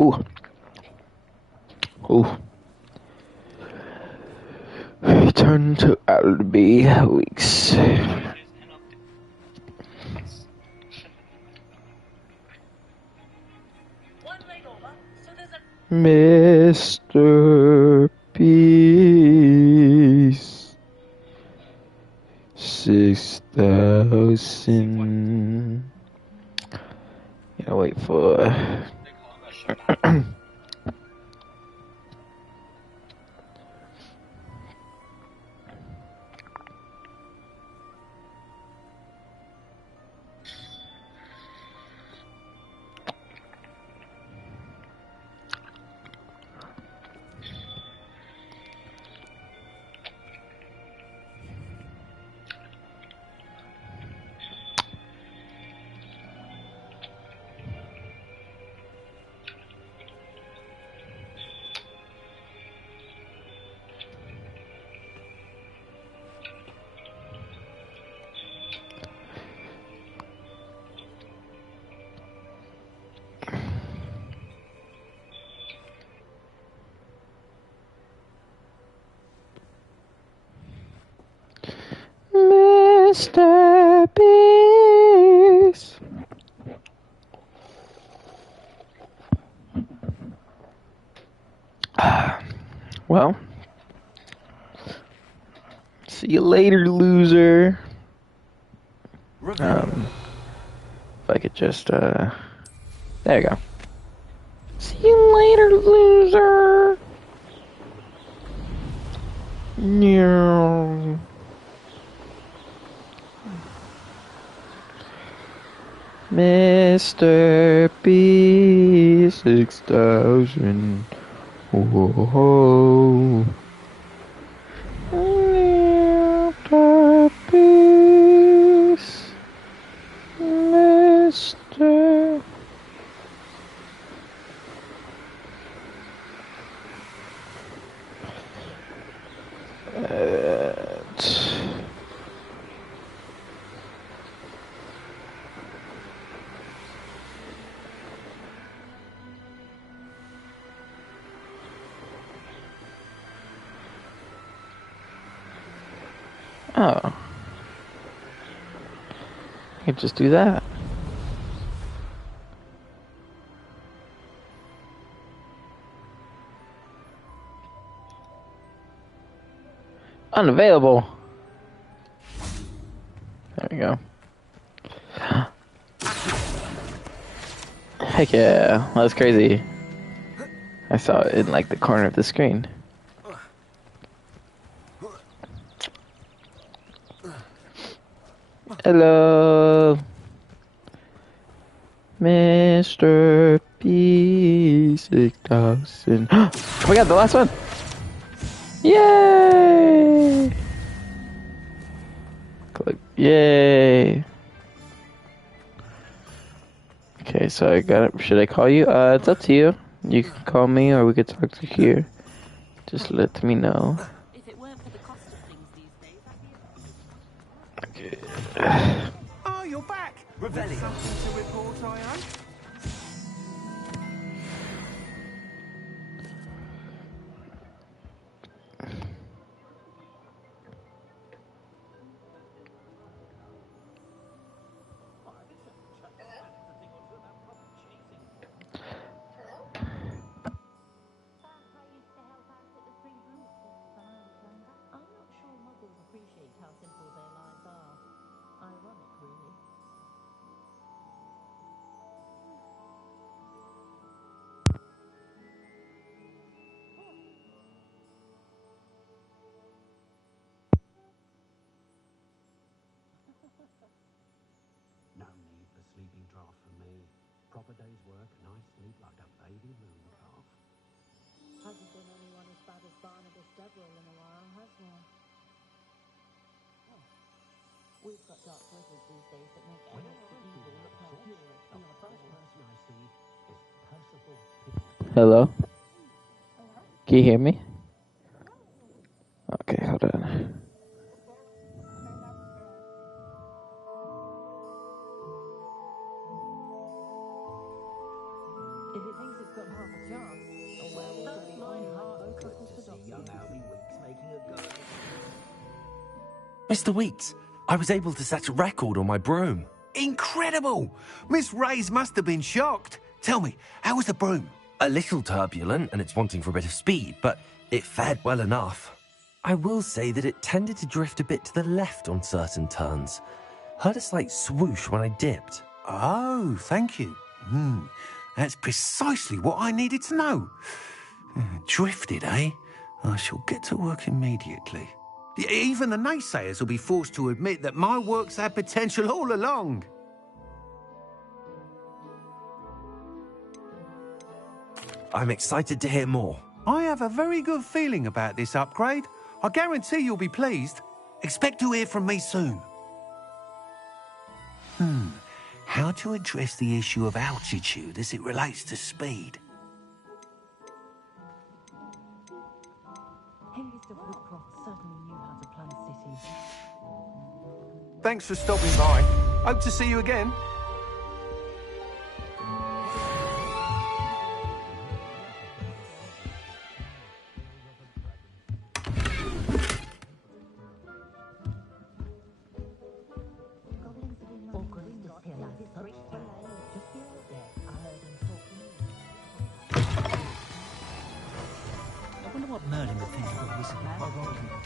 Ooh. Ooh. Return to Albi weeks. Mr. Peace. 6,000. Gotta wait for. Mr. Peace. Well, see you later, loser. If I could just, there you go. See you later, loser. No. Mr. B 6,000. Whoa. Mr. Peace. Mr. Oh. I could just do that. Unavailable. There we go. Heck yeah, that's crazy. I saw it in like the corner of the screen. Hello, Mr. P 6,000. We got the last one. Yay! Click. Yay! Okay, so I got it. Should I call you? It's up to you. You can call me, or we could talk to here. Just let me know. If it weren't for the cost of things these days, I'd be... Okay. Oh, you're back! Revelli. Something to report, I hope? I'm not sure muggles appreciate how simple their lives are. Ironic, really. No need for sleeping draft for me. Proper day's work, nice sleep like a baby moon calf. Hasn't been anyone as bad as Barnabas Deverell in a while, has there? Oh. We've got dark wizards these days that make anything evil look like pure. The first person I see is Percival Pippin. Hello? Can you hear me? Okay, hold on. If it thinks it's got half a chance, a werewolf will be on like vocal orthodoxy. Mr. Weeks, I was able to set a record on my broom. Incredible! Miss Ray's must have been shocked. Tell me, how was the broom? A little turbulent and it's wanting for a bit of speed, but it fared well enough. I will say that it tended to drift a bit to the left on certain turns. Heard a slight swoosh when I dipped. Oh, thank you. That's precisely what I needed to know. Drifted, eh? I shall get to work immediately. Even the naysayers will be forced to admit that my work's had potential all along. I'm excited to hear more. I have a very good feeling about this upgrade. I guarantee you'll be pleased. Expect to hear from me soon. How to address the issue of altitude as it relates to speed? Hey, Mr. Woodcroft certainly knew how to plan a city. Thanks for stopping by. Hope to see you again. I wonder what Merlin would think of this ironically.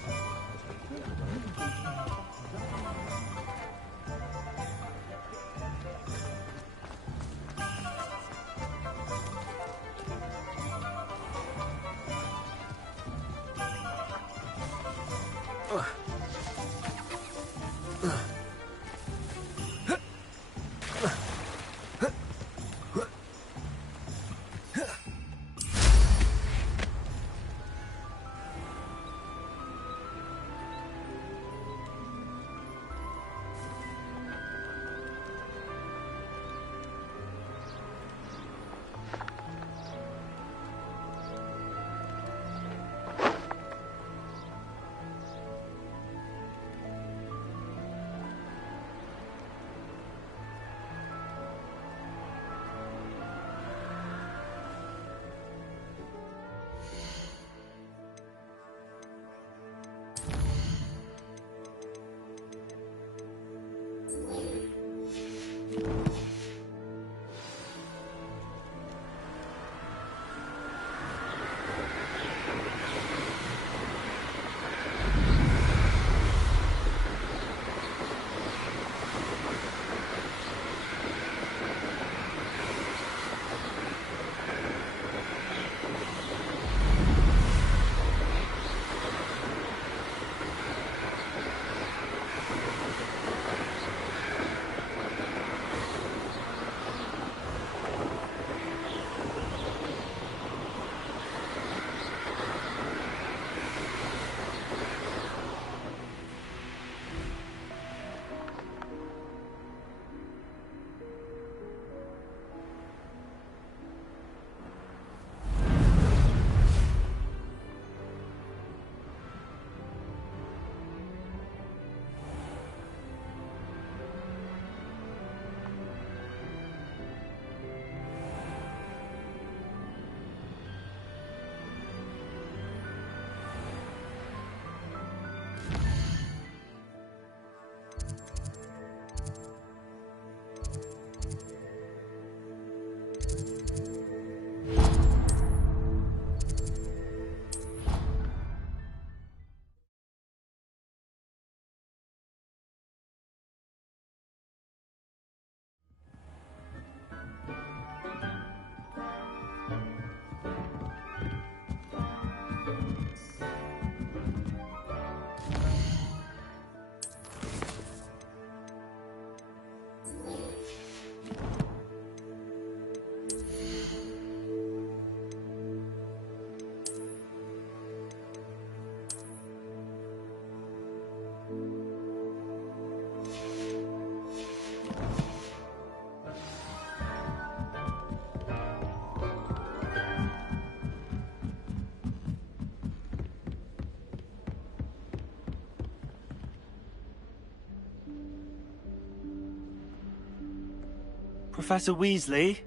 Professor Weasley?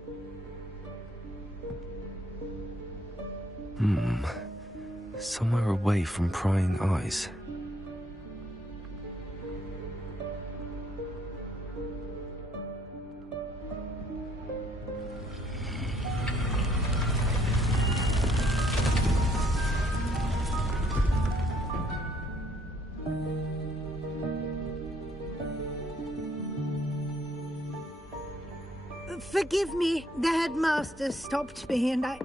Somewhere away from prying eyes. Forgive me, the headmaster stopped me and I...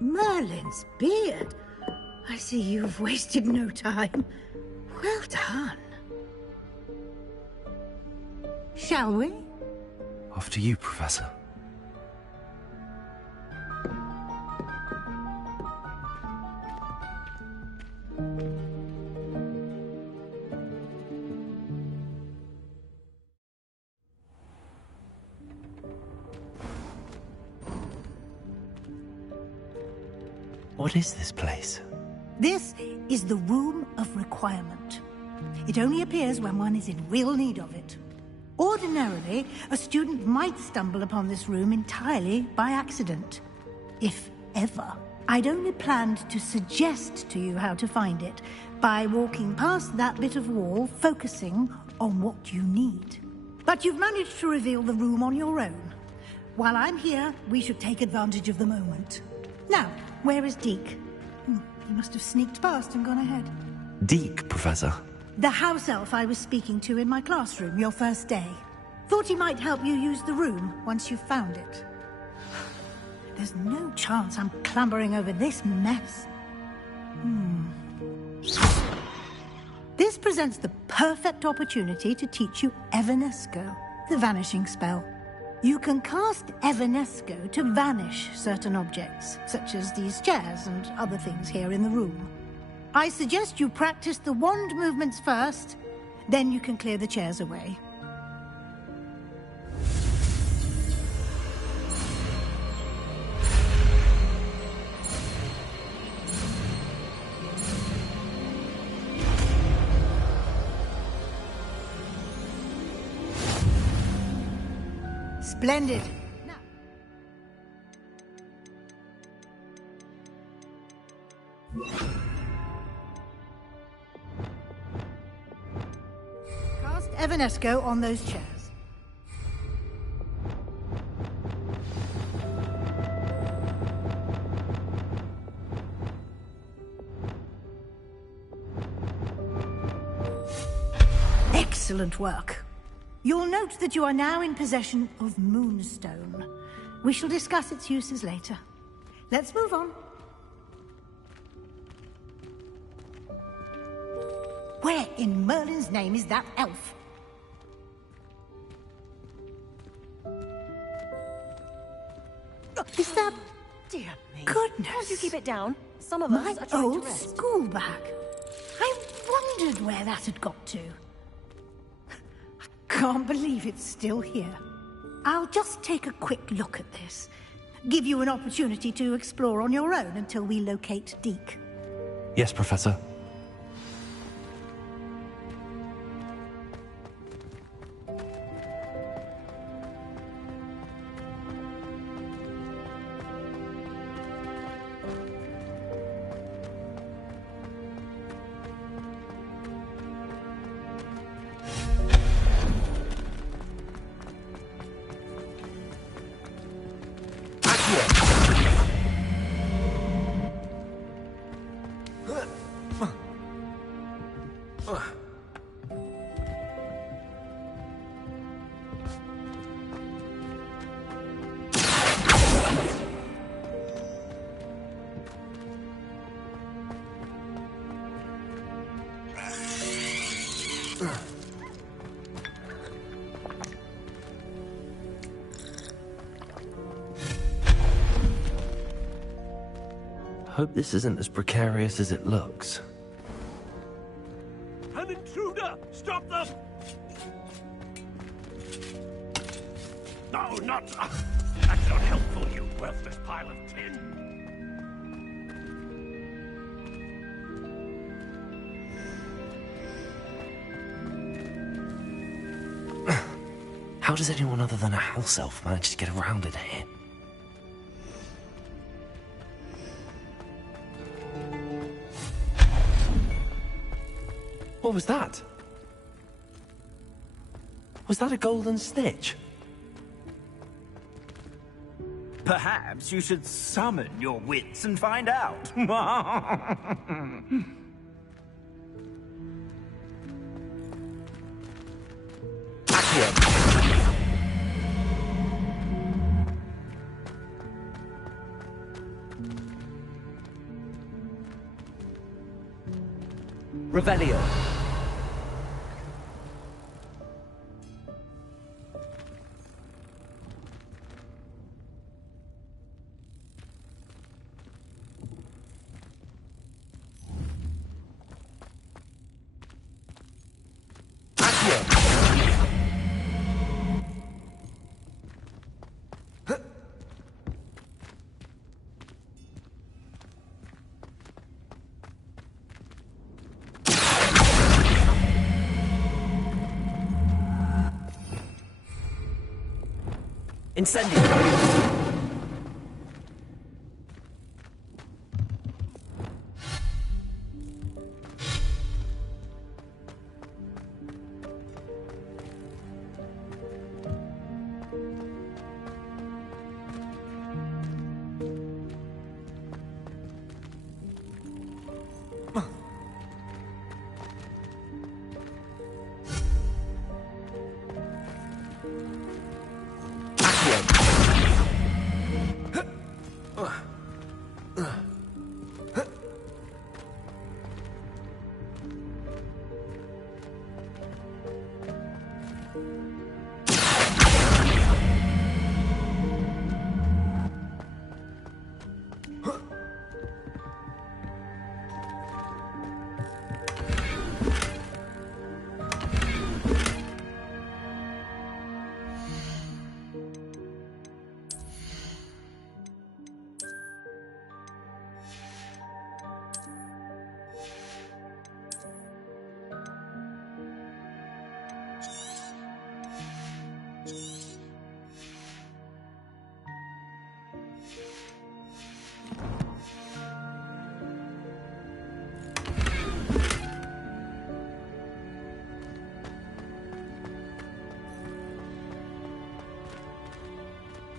Merlin's beard. I see you've wasted no time. Well done. Shall we? After you, Professor. What is this place? This is the Room of Requirement. It only appears when one is in real need of it. Ordinarily, a student might stumble upon this room entirely by accident. If ever. I'd only planned to suggest to you how to find it by walking past that bit of wall, focusing on what you need. But you've managed to reveal the room on your own. While I'm here, we should take advantage of the moment. Now, where is Deke? He must have sneaked past and gone ahead. Deke, Professor. The house elf I was speaking to in my classroom your first day. Thought he might help you use the room once you've found it. There's no chance I'm clambering over this mess. This presents the perfect opportunity to teach you Evanesco, the vanishing spell. You can cast Evanesco to vanish certain objects, such as these chairs and other things here in the room. I suggest you practice the wand movements first, then you can clear the chairs away. Splendid. Now. Cast Evanesco on those chairs. Excellent work. You'll note that you are now in possession of Moonstone. We shall discuss its uses later. Let's move on. Where in Merlin's name is that elf? Is that... Dear me. Goodness. Can't you keep it down? Some of My us are trying to old rest. school bag. I wondered where that had got to. Can't believe it's still here. I'll just take a quick look at this. Give you an opportunity to explore on your own until we locate Deke. Yes, Professor. Hope this isn't as precarious as it looks. An intruder! Stop them! No, not... that's not helpful, you worthless pile of tin. How does anyone other than a house elf manage to get around in here? What was that? Was that a golden snitch? Perhaps you should summon your wits and find out. Revelio. Incendio.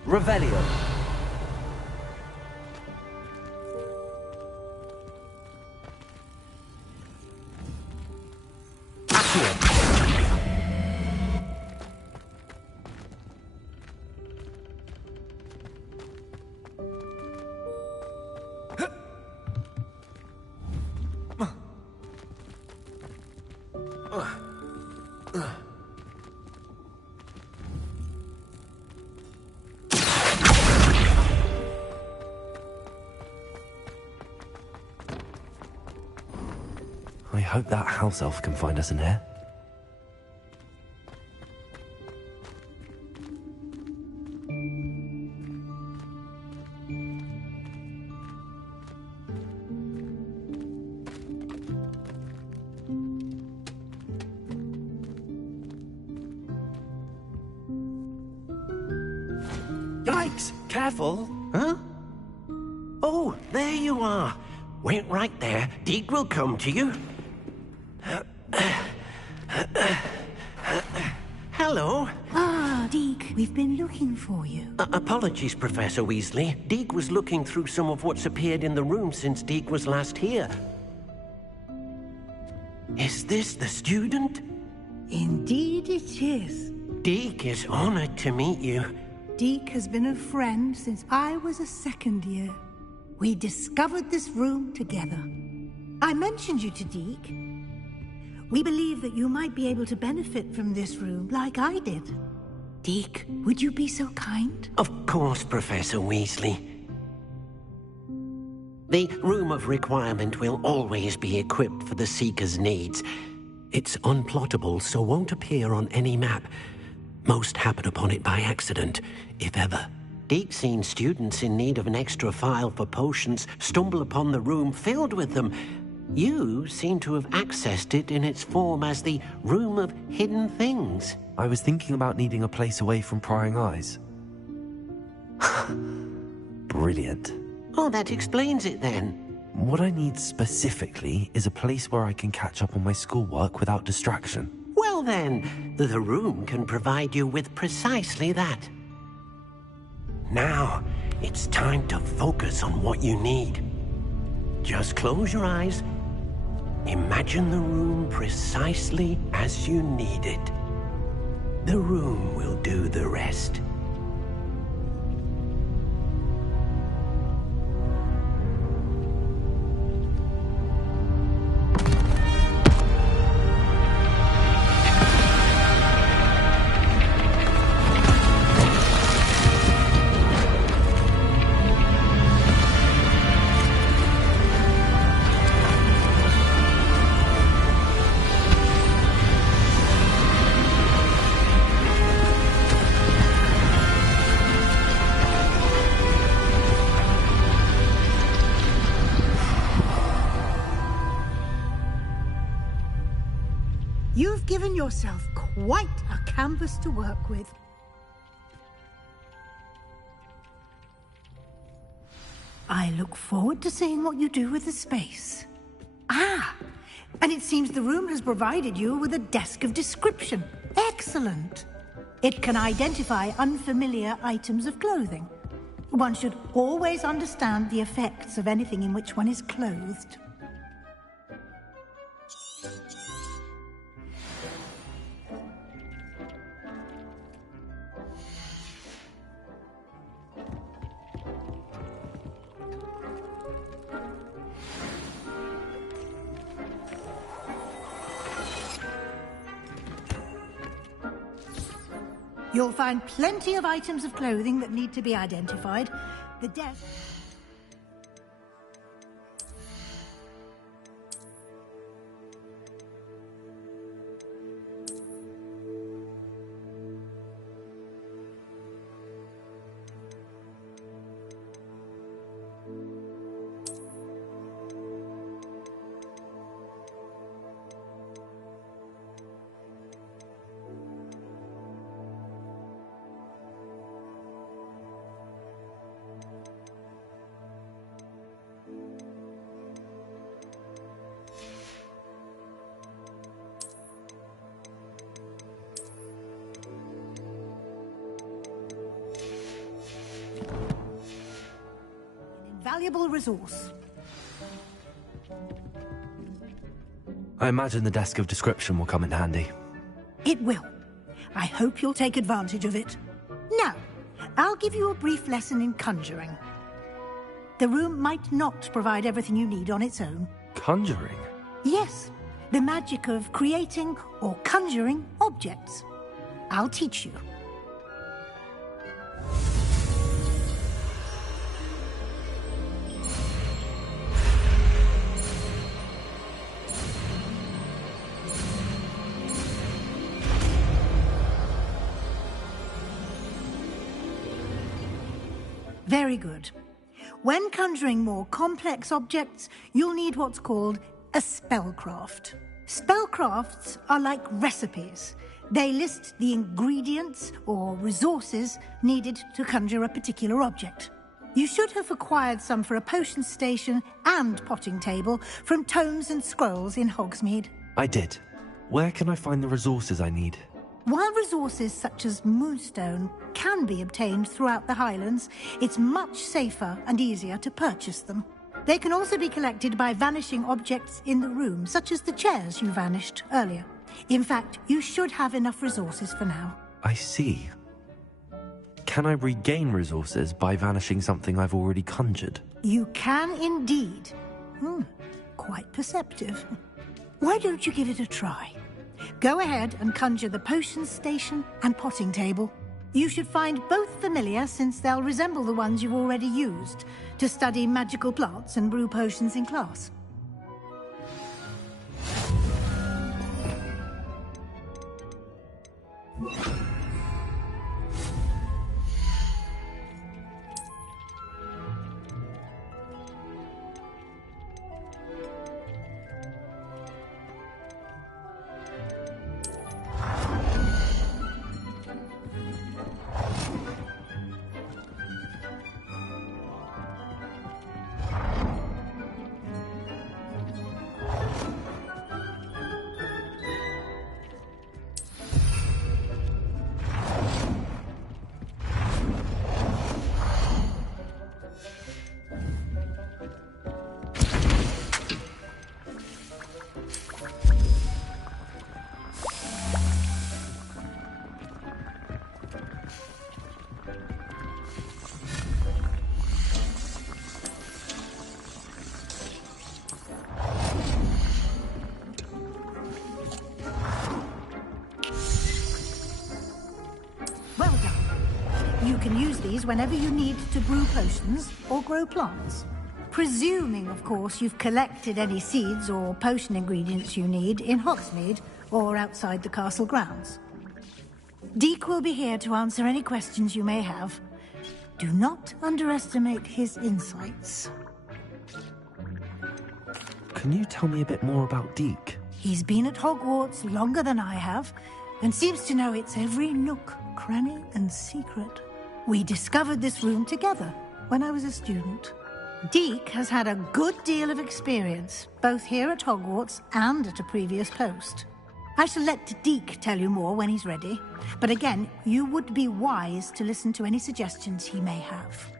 Revelio. I hope that house elf can find us in here. Yikes! Careful! Huh? Oh, there you are. Wait right there. Deke will come to you. Hello. Ah, Deke, we've been looking for you. Apologies, Professor Weasley. Deke was looking through some of what's appeared in the room since Deke was last here. Is this the student? Indeed it is. Deke is honored to meet you. Deke has been a friend since I was a second year. We discovered this room together. I mentioned you to Deke. We believe that you might be able to benefit from this room like I did. Deke, would you be so kind? Of course, Professor Weasley. The Room of Requirement will always be equipped for the Seeker's needs. It's unplottable, so won't appear on any map. Most happen upon it by accident, if ever. Deke's seen students in need of an extra file for potions stumble upon the room filled with them. You seem to have accessed it in its form as the Room of Hidden Things. I was thinking about needing a place away from prying eyes. Brilliant. Oh, that explains it then. What I need specifically is a place where I can catch up on my schoolwork without distraction. Well then, the room can provide you with precisely that. Now, it's time to focus on what you need. Just close your eyes. Imagine the room precisely as you need it. The room will do the rest. You've given yourself quite a canvas to work with. I look forward to seeing what you do with the space. Ah, and it seems the room has provided you with a desk of description. Excellent. It can identify unfamiliar items of clothing. One should always understand the effects of anything in which one is clothed. You'll find plenty of items of clothing that need to be identified. The desk... Valuable resource. I imagine the desk of description will come in handy. It will. I hope you'll take advantage of it. Now, I'll give you a brief lesson in conjuring. The room might not provide everything you need on its own. Conjuring? Yes, the magic of creating or conjuring objects. I'll teach you. Very good. When conjuring more complex objects, you'll need what's called a spellcraft. Spellcrafts are like recipes. They list the ingredients or resources needed to conjure a particular object. You should have acquired some for a potion station and potting table from tomes and scrolls in Hogsmeade. I did. Where can I find the resources I need? While resources such as moonstone can be obtained throughout the Highlands, it's much safer and easier to purchase them. They can also be collected by vanishing objects in the room, such as the chairs you vanished earlier. In fact, you should have enough resources for now. I see. Can I regain resources by vanishing something I've already conjured? You can indeed. Quite perceptive. Why don't you give it a try? Go ahead and conjure the potion station and potting table. You should find both familiar, since they'll resemble the ones you've already used to study magical plants and brew potions in class. use these whenever you need to brew potions or grow plants. Presuming, of course, you've collected any seeds or potion ingredients you need in Hogsmeade or outside the castle grounds. Deek will be here to answer any questions you may have. Do not underestimate his insights. Can you tell me a bit more about Deke? He's been at Hogwarts longer than I have, and seems to know its every nook, cranny, and secret. We discovered this room together when I was a student. Deke has had a good deal of experience, both here at Hogwarts and at a previous post. I shall let Deke tell you more when he's ready, but again, you would be wise to listen to any suggestions he may have.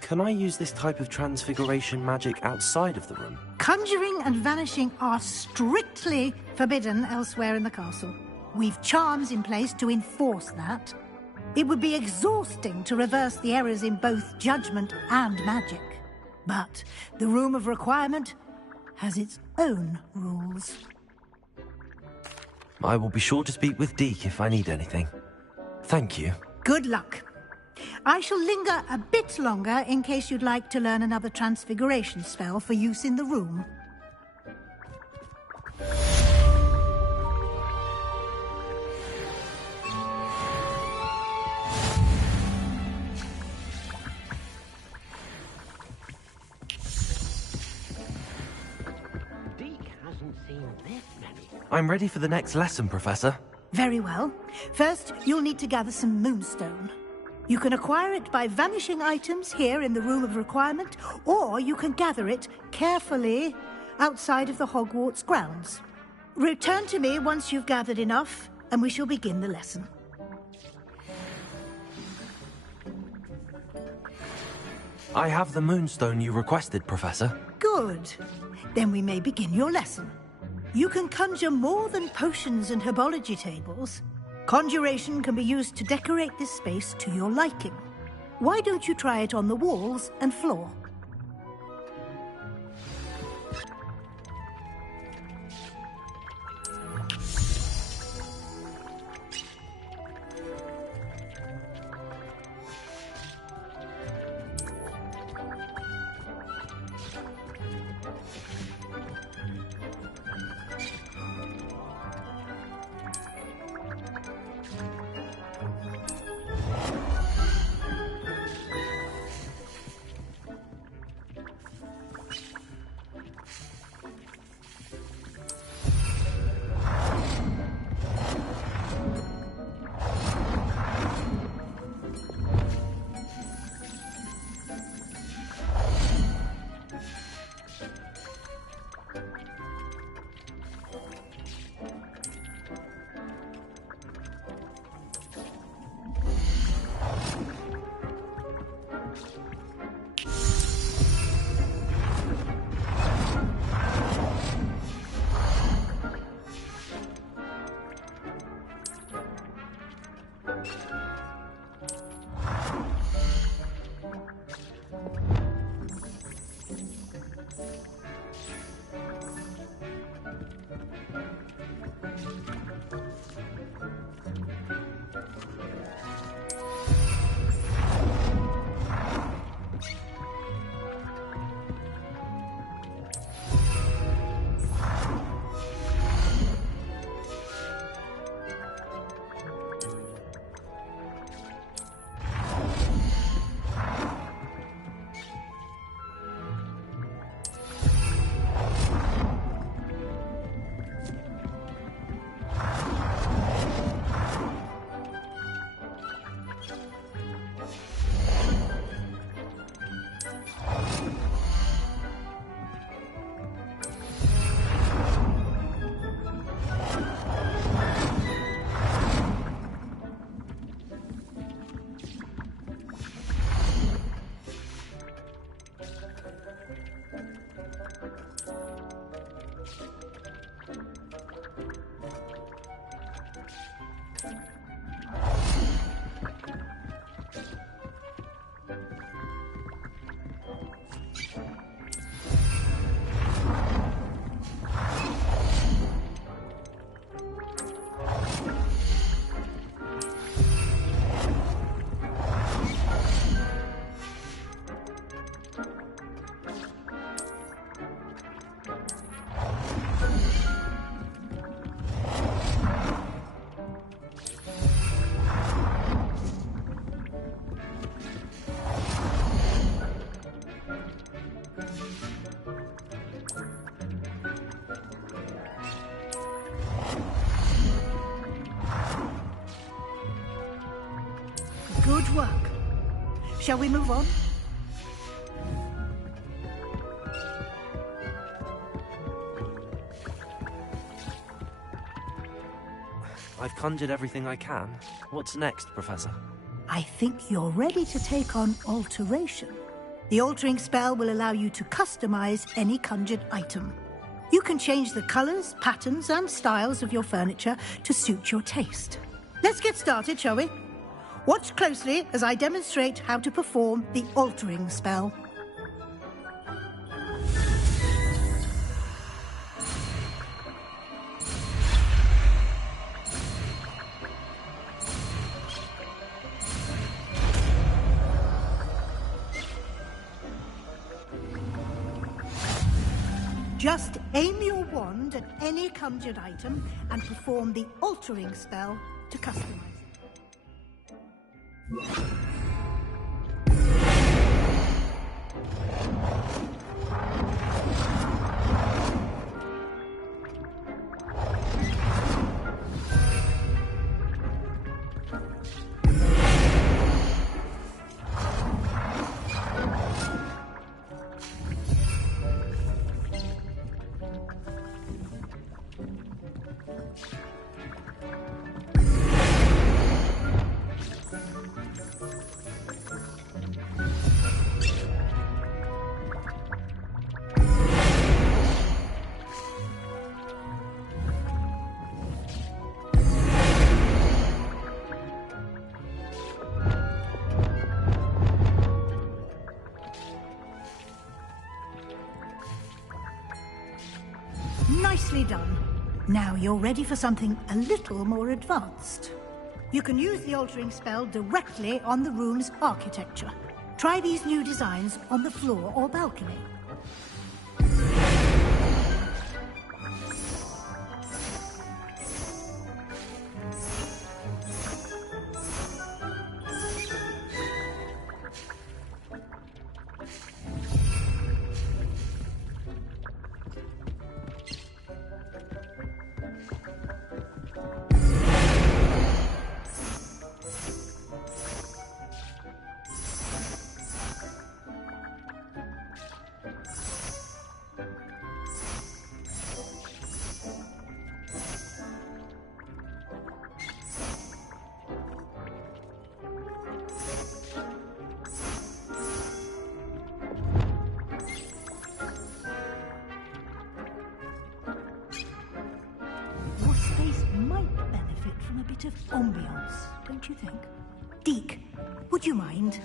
Can I use this type of transfiguration magic outside of the room? Conjuring and vanishing are strictly forbidden elsewhere in the castle. We've charms in place to enforce that. It would be exhausting to reverse the errors in both judgment and magic. But the Room of Requirement has its own rules. I will be sure to speak with Deke if I need anything. Thank you. Good luck. I shall linger a bit longer in case you'd like to learn another transfiguration spell for use in the room. Deke hasn't seen this many. I'm ready for the next lesson, Professor. Very well. First, you'll need to gather some moonstone. You can acquire it by vanishing items here in the Room of Requirement, or you can gather it carefully outside of the Hogwarts grounds. Return to me once you've gathered enough, and we shall begin the lesson. I have the moonstone you requested, Professor. Good. Then we may begin your lesson. You can conjure more than potions and herbology tables. Conjuration can be used to decorate this space to your liking. Why don't you try it on the walls and floor? Good work. Shall we move on? I've conjured everything I can. What's next, Professor? I think you're ready to take on alteration. The altering spell will allow you to customize any conjured item. You can change the colors, patterns, and styles of your furniture to suit your taste. Let's get started, shall we? Watch closely as I demonstrate how to perform the altering spell. Just aim your wand at any conjured item and perform the altering spell to customize it. Nicely done. Now you're ready for something a little more advanced. You can use the altering spell directly on the room's architecture. Try these new designs on the floor or balcony. From a bit of ambiance, don't you think? Deke, would you mind?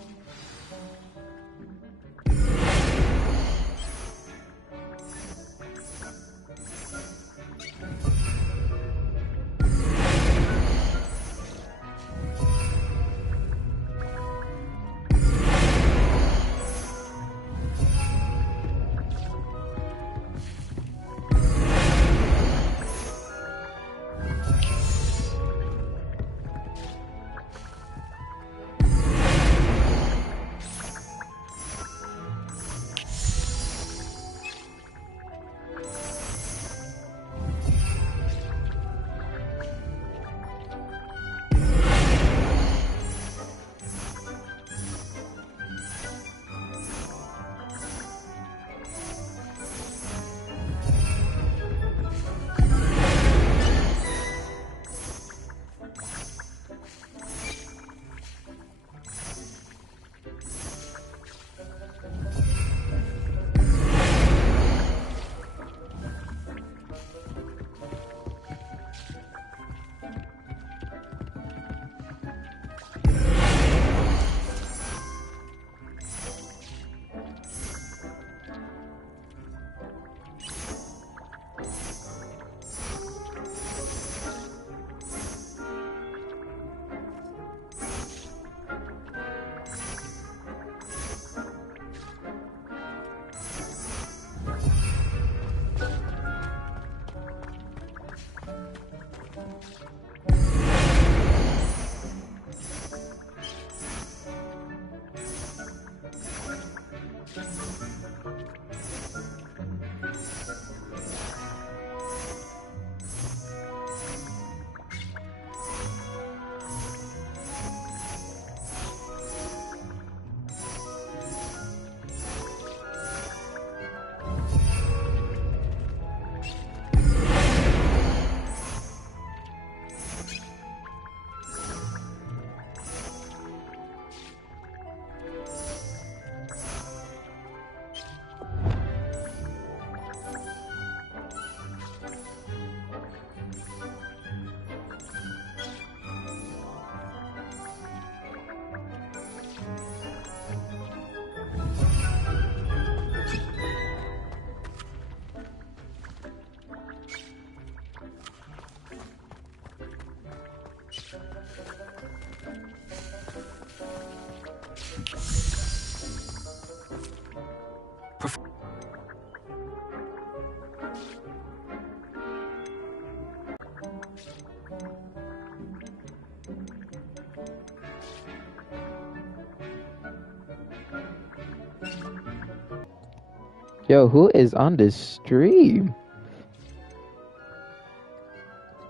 Yo, who is on this stream?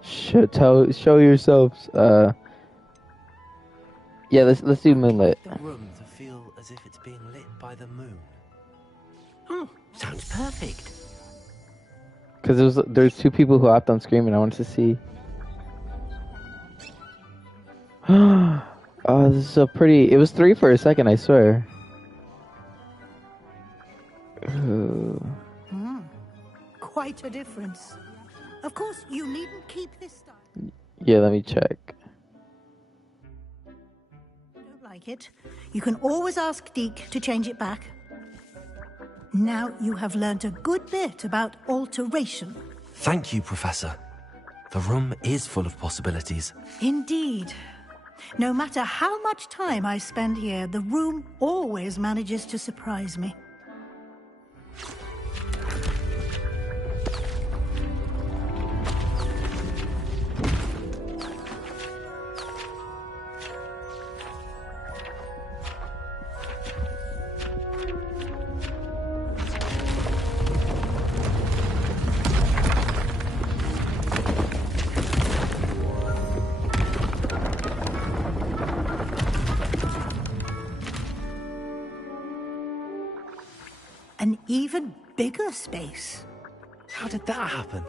Show yourselves. Yeah, let's do moonlit. The room to feel as if it's being lit by the moon. Oh, sounds perfect. Because there's two people who hopped on screen and I wanted to see. Oh, this is so pretty. It was 3 for a second, I swear. Ooh. Quite a difference. Of course, you needn't keep this style. Yeah, let me check. Don't like it. You can always ask Deke to change it back. Now you have learnt a good bit about alteration. Thank you, Professor. The room is full of possibilities. Indeed. No matter how much time I spend here, the room always manages to surprise me. An even bigger space. How did that happen?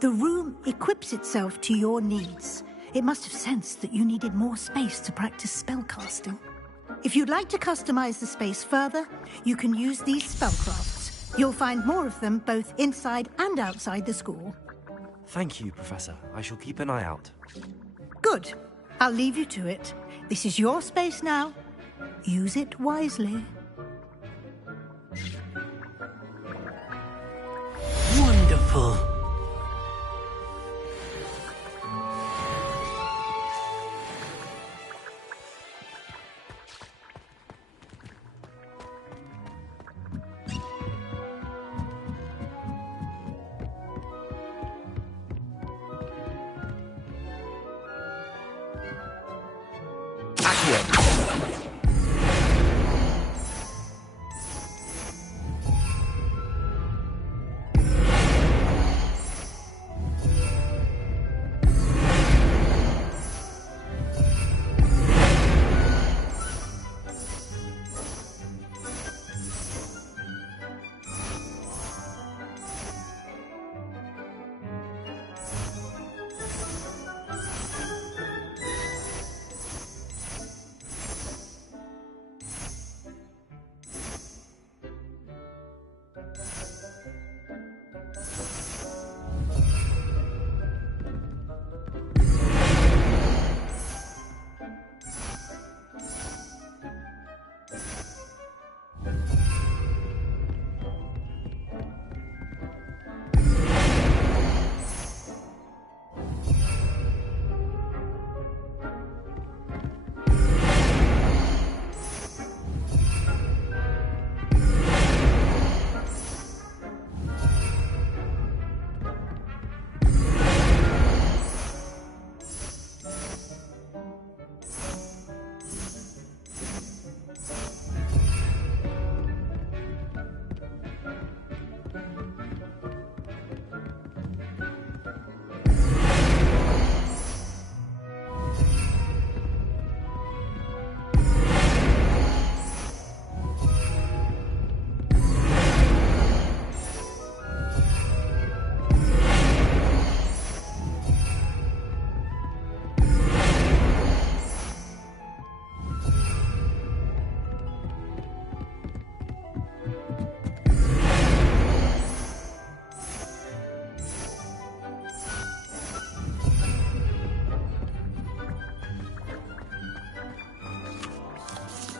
The room equips itself to your needs. It must have sensed that you needed more space to practice spellcasting. If you'd like to customize the space further, you can use these spellcrafts. You'll find more of them both inside and outside the school. Thank you, Professor. I shall keep an eye out. Good. I'll leave you to it. This is your space now. Use it wisely. Wonderful.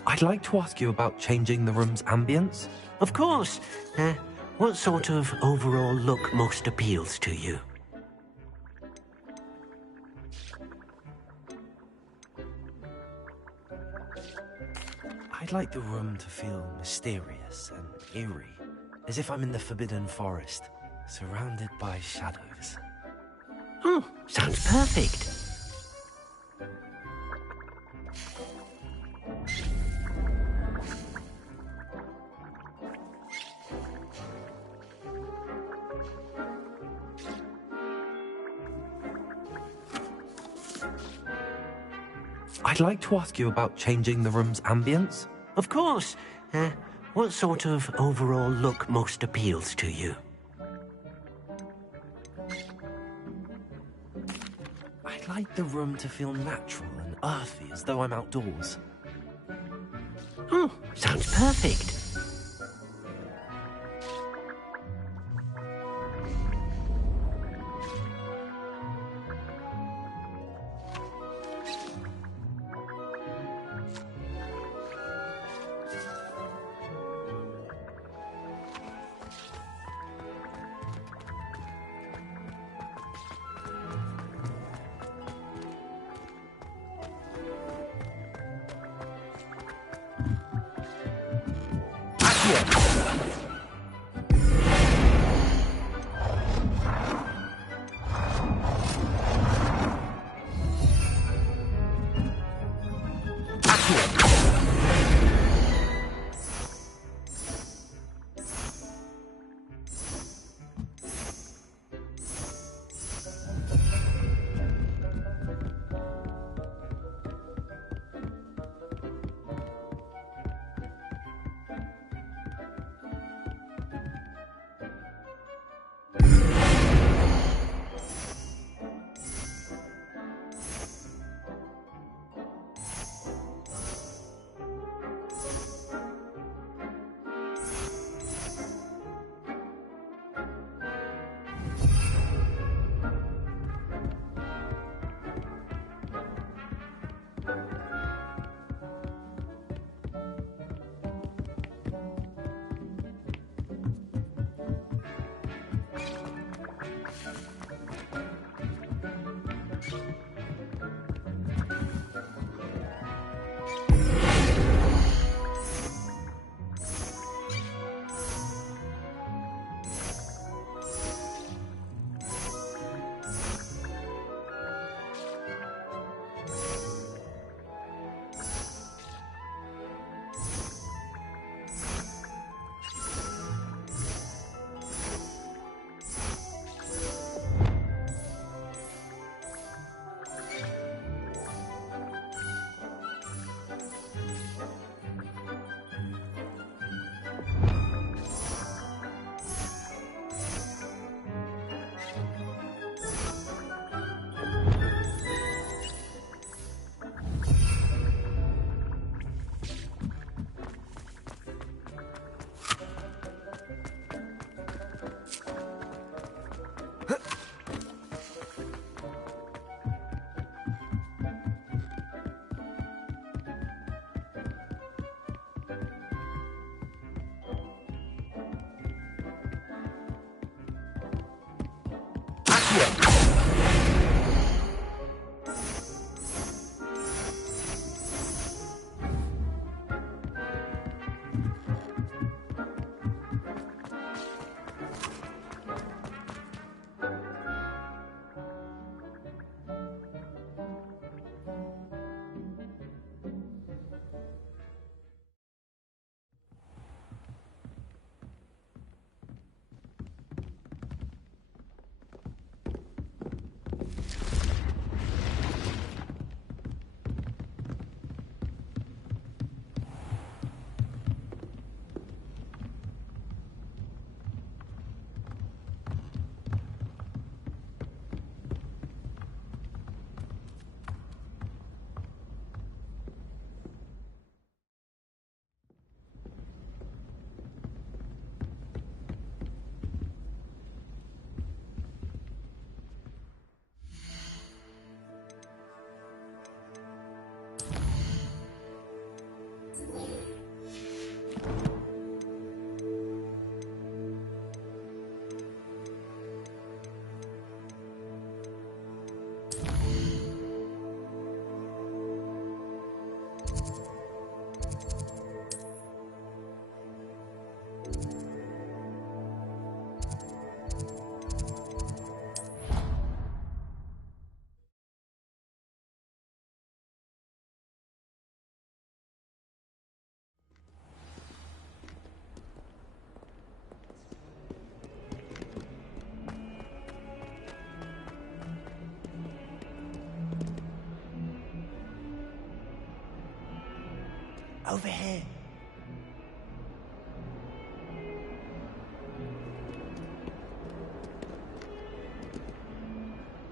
I'd like to ask you about changing the room's ambience. Of course. What sort of overall look most appeals to you? I'd like the room to feel mysterious and eerie, as if I'm in the Forbidden Forest, surrounded by shadows. Oh, sounds perfect. I'd like to ask you about changing the room's ambience. Of course. What sort of overall look most appeals to you? I'd like the room to feel natural and earthy, as though I'm outdoors. Oh, sounds perfect. Over here.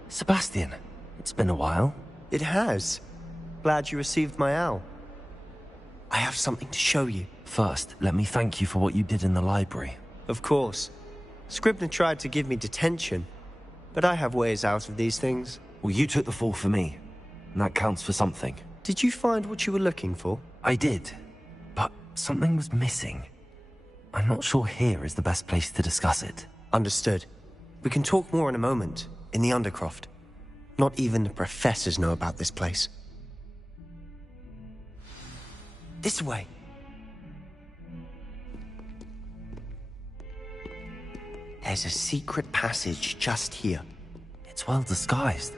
Sebastian, it's been a while. It has. Glad you received my owl. I have something to show you. First, let me thank you for what you did in the library. Of course. Scribner tried to give me detention, but I have ways out of these things. Well, you took the fall for me, and that counts for something. Did you find what you were looking for? I did, but something was missing. I'm not sure here is the best place to discuss it. Understood. We can talk more in a moment, in the Undercroft. Not even the professors know about this place. This way. There's a secret passage just here. It's well disguised.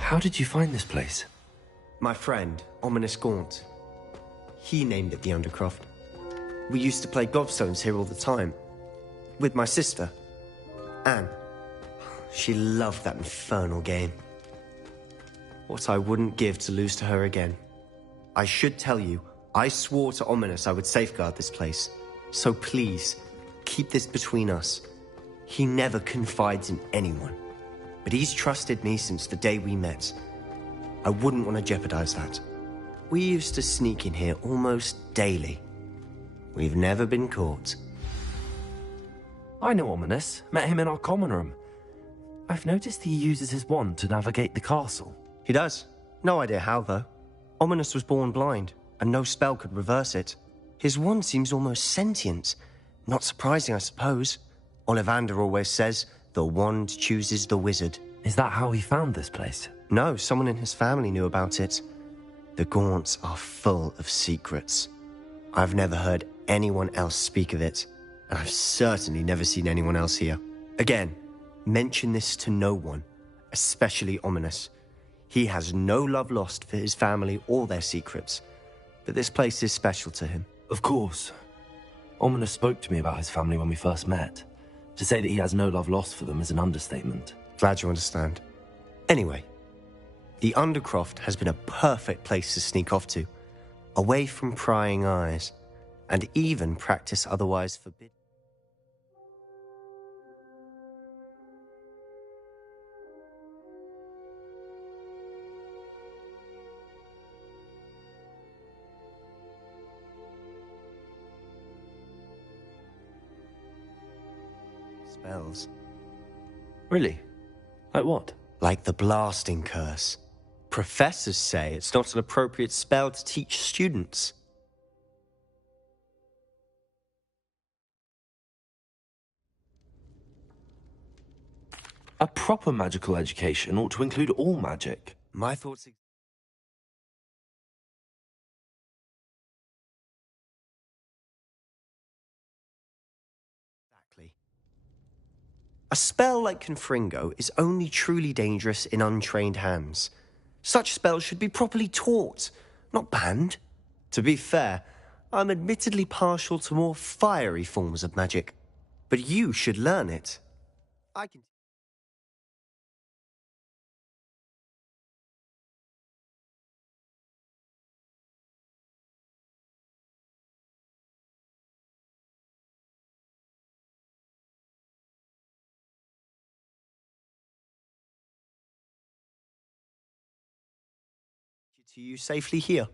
How did you find this place? My friend, Ominous Gaunt. He named it the Undercroft. We used to play gobstones here all the time. With my sister, Anne. She loved that infernal game. What I wouldn't give to lose to her again. I should tell you, I swore to Ominous I would safeguard this place. So please, keep this between us. He never confides in anyone. But he's trusted me since the day we met. I wouldn't want to jeopardize that. We used to sneak in here almost daily. We've never been caught. I know Ominous. Met him in our common room. I've noticed he uses his wand to navigate the castle. He does. No idea how, though. Ominous was born blind, and no spell could reverse it. His wand seems almost sentient. Not surprising, I suppose. Ollivander always says, the wand chooses the wizard. Is that how he found this place? No, someone in his family knew about it. The Gaunts are full of secrets. I've never heard anyone else speak of it, and I've certainly never seen anyone else here. Again, mention this to no one, especially Ominous. He has no love lost for his family or their secrets, but this place is special to him. Of course. Ominous spoke to me about his family when we first met. To say that he has no love lost for them is an understatement. Glad you understand. Anyway, the Undercroft has been a perfect place to sneak off to, away from prying eyes, and even practice otherwise forbidden. Spells. Really? Like what? Like the blasting curse. Professors say it's not an appropriate spell to teach students. A proper magical education ought to include all magic. My thoughts... Exactly. A spell like Confringo is only truly dangerous in untrained hands. Such spells should be properly taught, not banned. To be fair, I'm admittedly partial to more fiery forms of magic. But you should learn it. I can... to you safely here.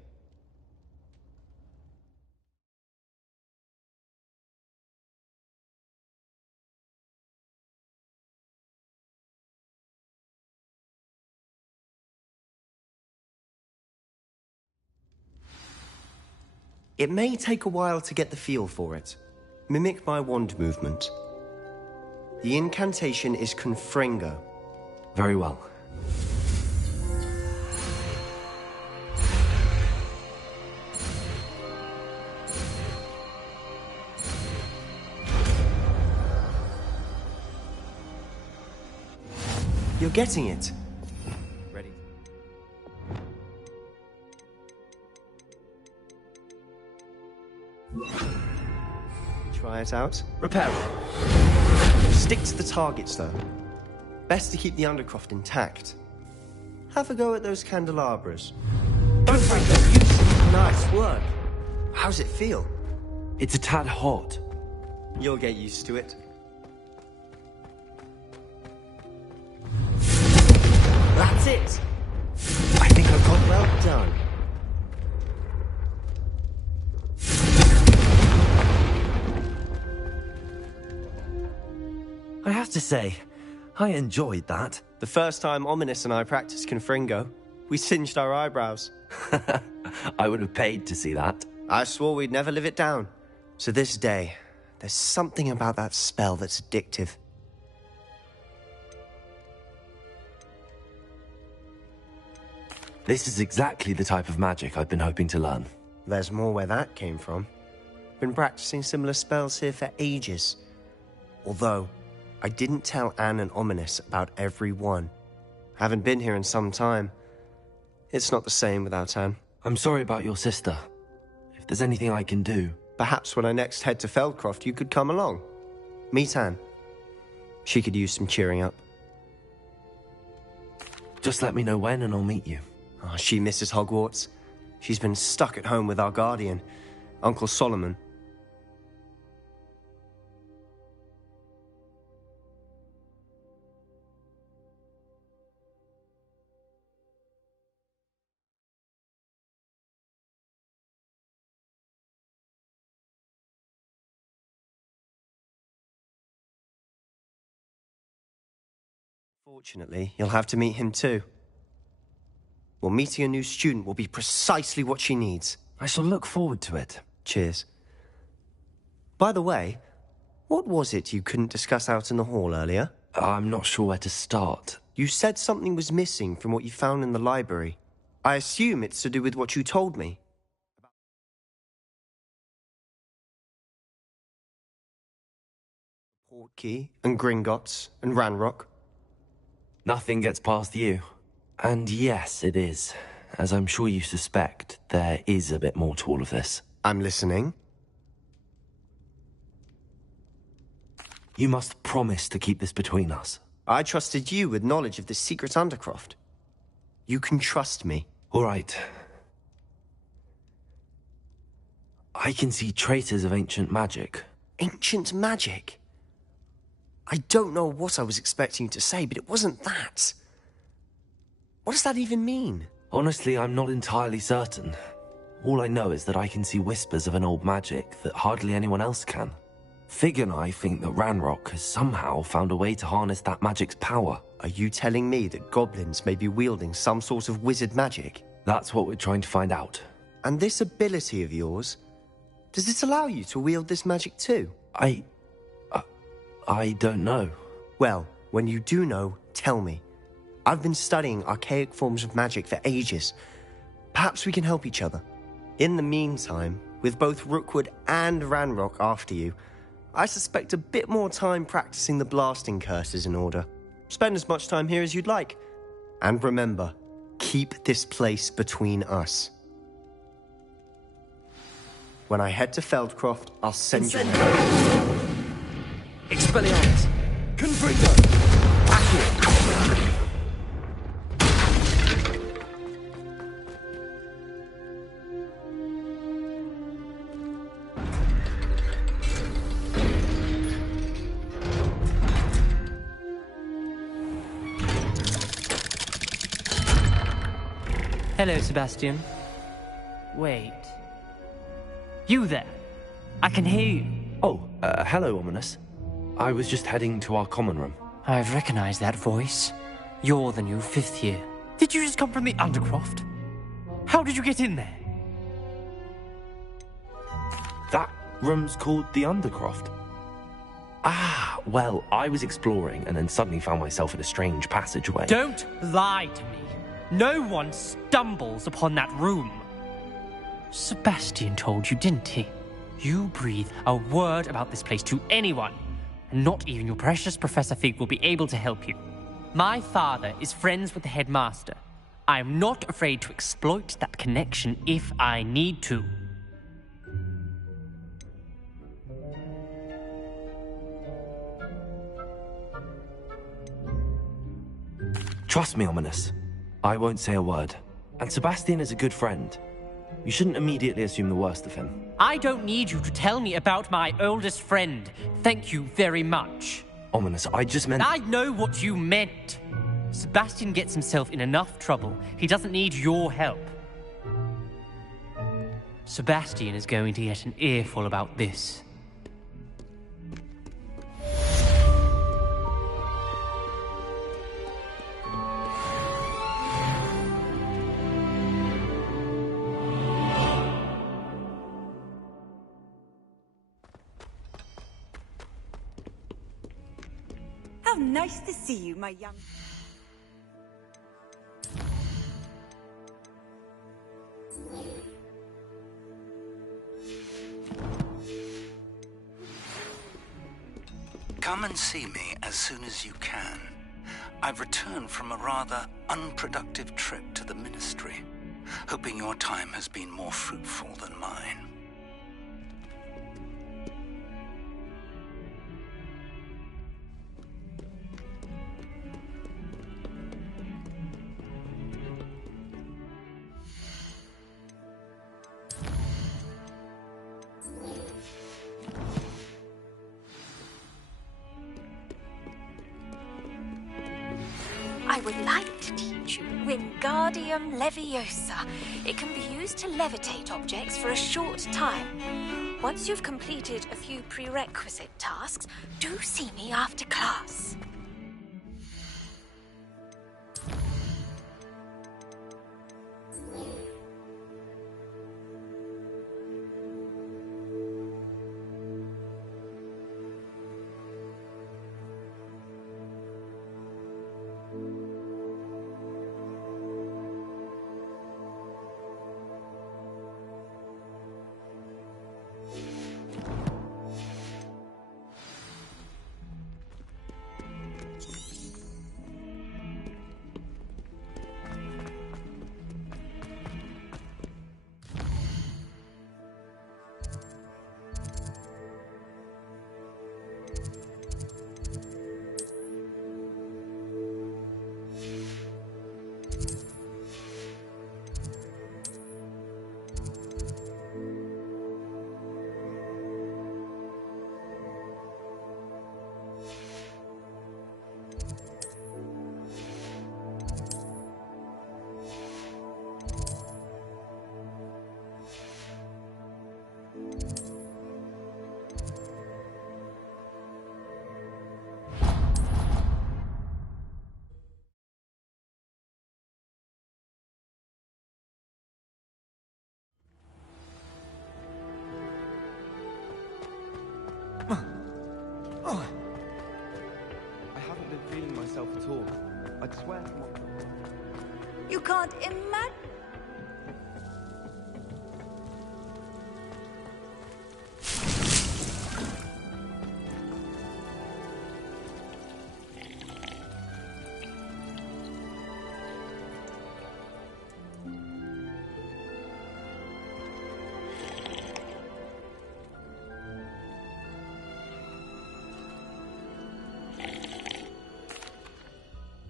It may take a while to get the feel for it. Mimic my wand movement. The incantation is Confringo. Very well. You're getting it. Ready? Try it out. Repair it. Stick to the targets, though. Best to keep the Undercroft intact. Have a go at those candelabras. Both break their use. Nice work. How's it feel? It's a tad hot. You'll get used to it. That's it. I think I've got well done. I have to say, I enjoyed that. The first time Ominous and I practiced Confringo, we singed our eyebrows. I would have paid to see that. I swore we'd never live it down. So this day, there's something about that spell that's addictive. This is exactly the type of magic I've been hoping to learn. There's more where that came from. Been practicing similar spells here for ages. Although, I didn't tell Anne and Ominous about every one. Haven't been here in some time. It's not the same without Anne. I'm sorry about your sister. If there's anything I can do... Perhaps when I next head to Feldcroft, you could come along. Meet Anne. She could use some cheering up. Just let me know when and I'll meet you. Oh, she misses Hogwarts. She's been stuck at home with our guardian, Uncle Solomon. Fortunately, you'll have to meet him too. Well, meeting a new student will be precisely what she needs. I shall look forward to it. Cheers. By the way, what was it you couldn't discuss out in the hall earlier? I'm not sure where to start. You said something was missing from what you found in the library. I assume it's to do with what you told me. Portkey and Gringotts and Ranrock. Nothing gets past you. And yes, it is. As I'm sure you suspect, there is a bit more to all of this. I'm listening. You must promise to keep this between us. I trusted you with knowledge of the secret Undercroft. You can trust me. All right. I can see traces of ancient magic. Ancient magic? I don't know what I was expecting you to say, but it wasn't that. What does that even mean? Honestly, I'm not entirely certain. All I know is that I can see whispers of an old magic that hardly anyone else can. Fig and I think that Ranrock has somehow found a way to harness that magic's power. Are you telling me that goblins may be wielding some sort of wizard magic? That's what we're trying to find out. And this ability of yours, does it allow you to wield this magic too? I don't know. Well, when you do know, tell me. I've been studying archaic forms of magic for ages. Perhaps we can help each other. In the meantime, with both Rookwood and Ranrock after you, I suspect a bit more time practicing the blasting curse is in order. Spend as much time here as you'd like. And remember, keep this place between us. When I head to Feldcroft, I'll send you... Expelliarmus! Confringo! Accio! Hello, Sebastian. Wait. You there? I can hear you. Oh, hello, Ominous. I was just heading to our common room. I've recognized that voice. You're the new 5th year. Did you just come from the Undercroft? How did you get in there? That room's called the Undercroft. Ah, well, I was exploring and then suddenly found myself in a strange passageway. Don't lie to me. No one stumbles upon that room. Sebastian told you, didn't he? You breathe a word about this place to anyone, and not even your precious Professor Fig will be able to help you. My father is friends with the headmaster. I am not afraid to exploit that connection if I need to. Trust me, Ominous. I won't say a word. And Sebastian is a good friend. You shouldn't immediately assume the worst of him. I don't need you to tell me about my oldest friend. Thank you very much. Ominous, I just meant... I know what you meant. Sebastian gets himself in enough trouble. He doesn't need your help. Sebastian is going to get an earful about this. How nice to see you, my young... Come and see me as soon as you can. I've returned from a rather unproductive trip to the Ministry, hoping your time has been more fruitful than mine. I would like to teach you Wingardium Leviosa. It can be used to levitate objects for a short time. Once you've completed a few prerequisite tasks, do see me after class. I haven't been feeling myself at all. I'd swear to my... You can't imagine...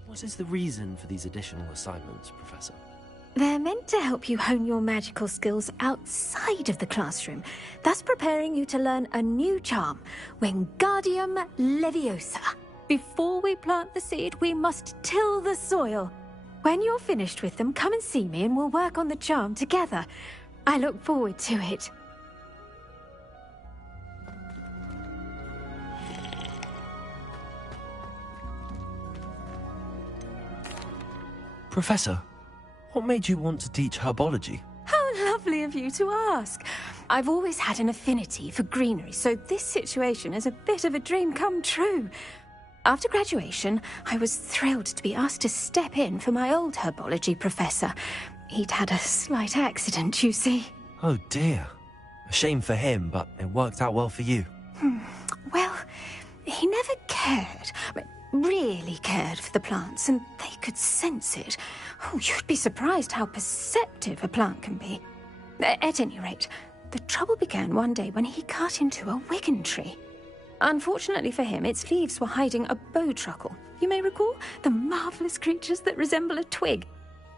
What is the reason for these additional assignments, Professor? They're meant to help you hone your magical skills outside of the classroom, thus preparing you to learn a new charm, Wingardium Leviosa. Before we plant the seed, we must till the soil. When you're finished with them, come and see me and we'll work on the charm together. I look forward to it. Professor, what made you want to teach herbology? How lovely of you to ask. I've always had an affinity for greenery, so this situation is a bit of a dream come true. After graduation, I was thrilled to be asked to step in for my old herbology professor. He'd had a slight accident, you see. Oh dear. A shame for him, but it worked out well for you. Well, he never cared. really cared for the plants, and they could sense it. Oh, you'd be surprised how perceptive a plant can be. At any rate, the trouble began one day when he cut into a Wigan tree. Unfortunately for him, its leaves were hiding a bowtruckle. You may recall the marvellous creatures that resemble a twig.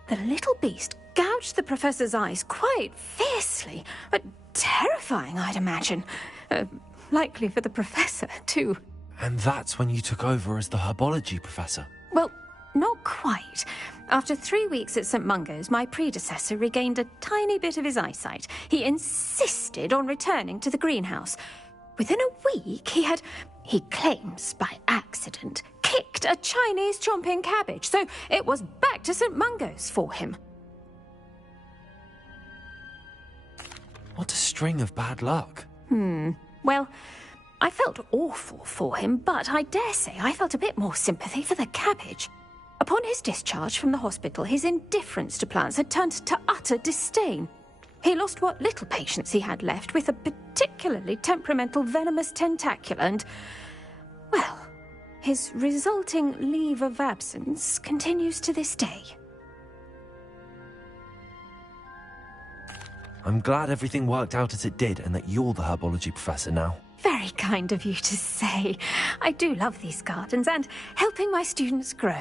The little beast gouged the professor's eyes quite fiercely, but terrifying, I'd imagine. Likely for the professor, too. And that's when you took over as the herbology professor? Well, not quite. After 3 weeks at St. Mungo's, my predecessor regained a tiny bit of his eyesight. He insisted on returning to the greenhouse. Within a week, he claims by accident, kicked a Chinese chomping cabbage, so it was back to St. Mungo's for him. What a string of bad luck. Well, I felt awful for him, but I dare say I felt a bit more sympathy for the cabbage. Upon his discharge from the hospital, his indifference to plants had turned to utter disdain. He lost what little patience he had left with a particularly temperamental venomous tentacula and, well, his resulting leave of absence continues to this day. I'm glad everything worked out as it did and that you're the herbology professor now. Very kind of you to say. I do love these gardens and helping my students grow.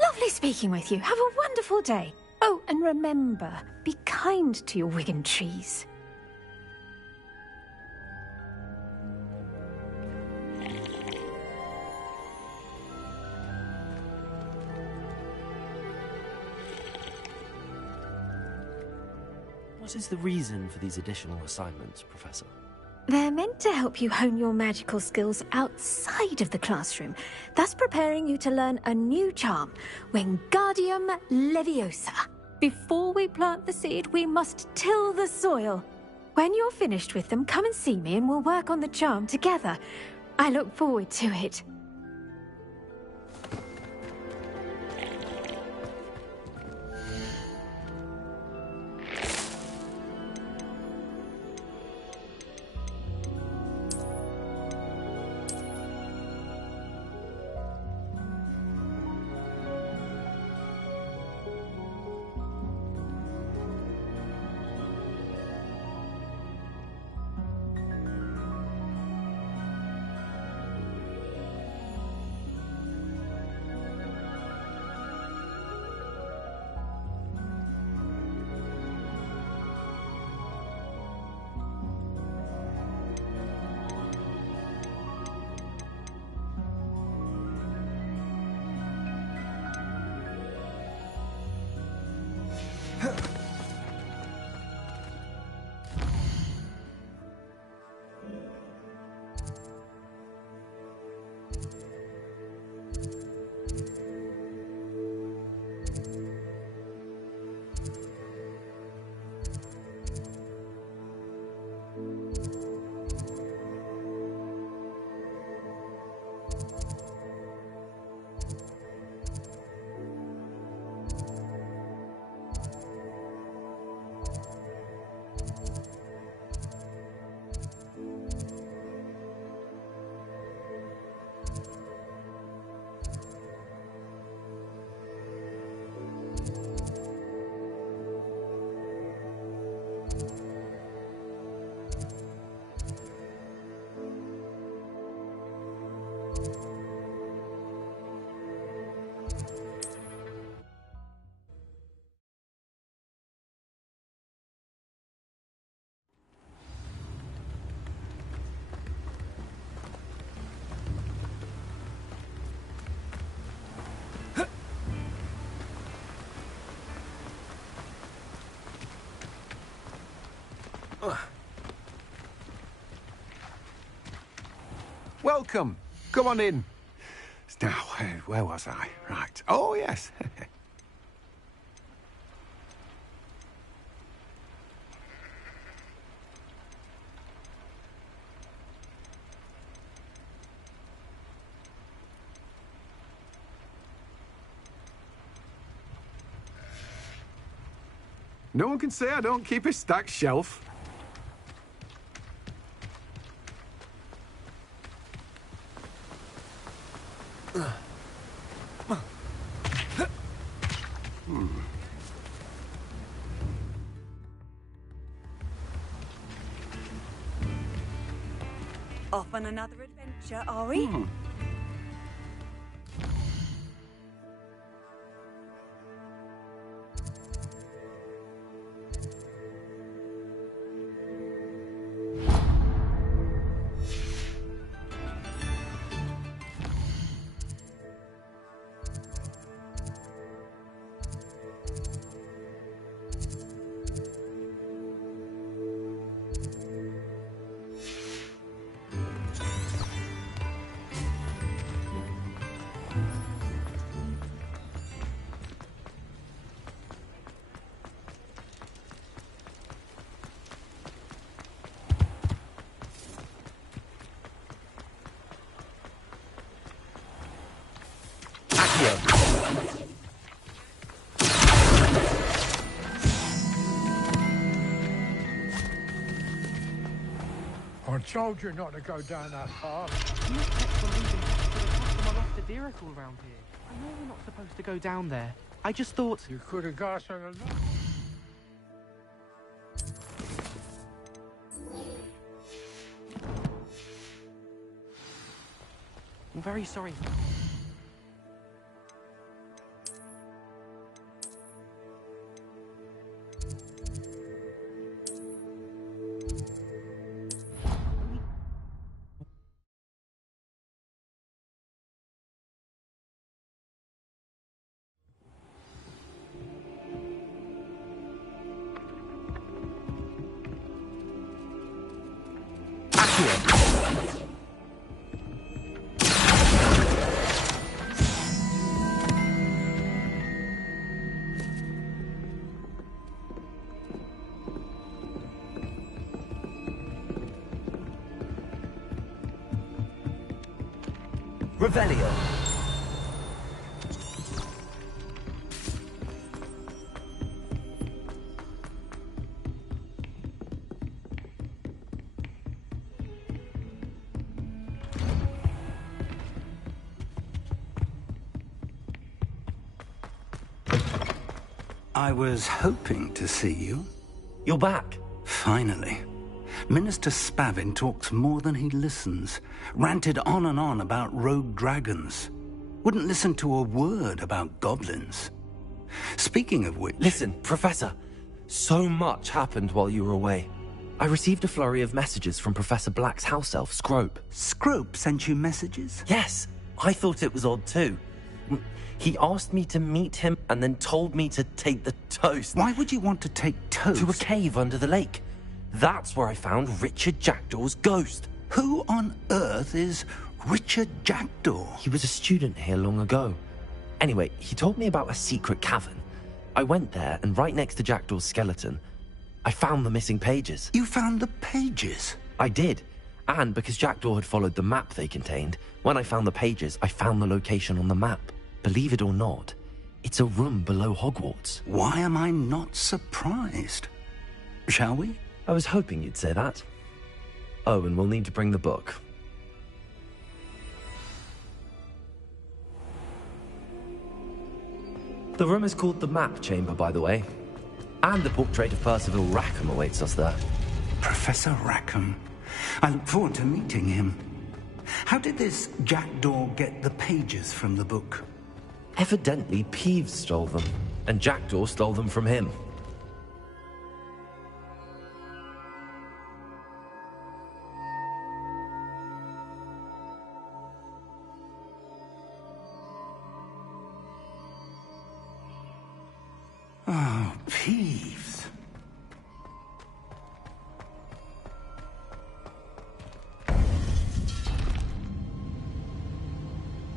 Lovely speaking with you. Have a wonderful day. Oh, and remember, be kind to your Wigan trees. What is the reason for these additional assignments, Professor? They're meant to help you hone your magical skills outside of the classroom, thus preparing you to learn a new charm, Wingardium Leviosa. Before we plant the seed, we must till the soil. When you're finished with them, come and see me and we'll work on the charm together. I look forward to it. Welcome. Come on in. Now, where was I? Right. Oh, yes. No one can say I don't keep a stacked shelf. Off on another adventure, are we? I told you not to go down that path. You kept on leaving for the customer lost a vehicle around here. I know we're not supposed to go down there. I just thought... You could have got on a lot. I'm very sorry. Revelio. I was hoping to see you. You're back. Finally. Minister Spavin talks more than he listens. Ranted on and on about rogue dragons. Wouldn't listen to a word about goblins. Speaking of which... Listen, Professor. So much happened while you were away. I received a flurry of messages from Professor Black's house elf, Scrope. Scrope sent you messages? Yes. I thought it was odd too. He asked me to meet him and then told me to take the toast. Why would you want to take toast? To a cave under the lake. That's where I found Richard Jackdaw's ghost. Who on earth is Richard Jackdaw? He was a student here long ago. Anyway, he told me about a secret cavern. I went there, and right next to Jackdaw's skeleton, I found the missing pages. You found the pages? I did. And because Jackdaw had followed the map they contained, when I found the pages, I found the location on the map. Believe it or not, it's a room below Hogwarts. Why am I not surprised? Shall we? I was hoping you'd say that. Oh, and we'll need to bring the book. The room is called the Map Chamber, by the way. And the portrait of Percival Rackham awaits us there. Professor Rackham. I look forward to meeting him. How did this Jackdaw get the pages from the book? Evidently, Peeves stole them, and Jackdaw stole them from him. Oh, Peeves.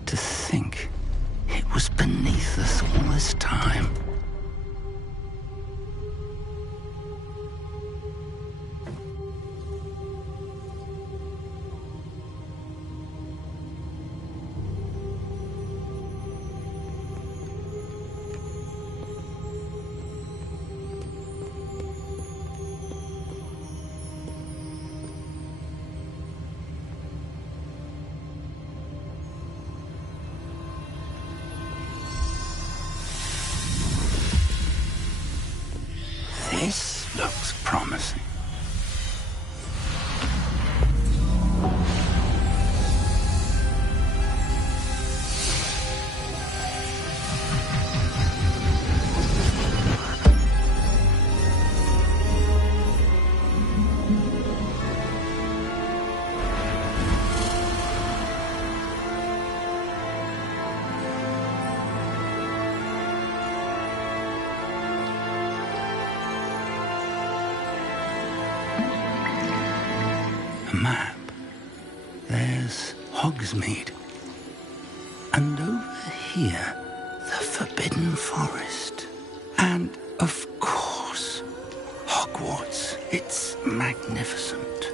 To think it was beneath us all this time. Hogsmeade. And over here, the Forbidden Forest. And, of course, Hogwarts. It's magnificent.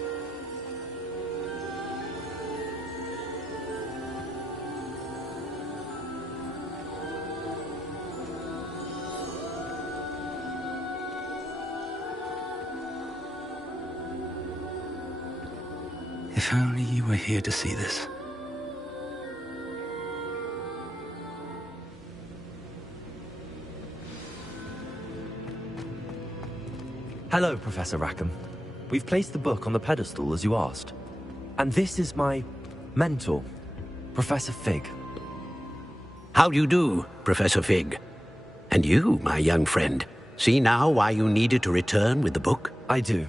If only you were here to see this. Hello, Professor Rackham. We've placed the book on the pedestal as you asked. And this is my mentor, Professor Fig. How do you do, Professor Fig? And you, my young friend, see now why you needed to return with the book? I do.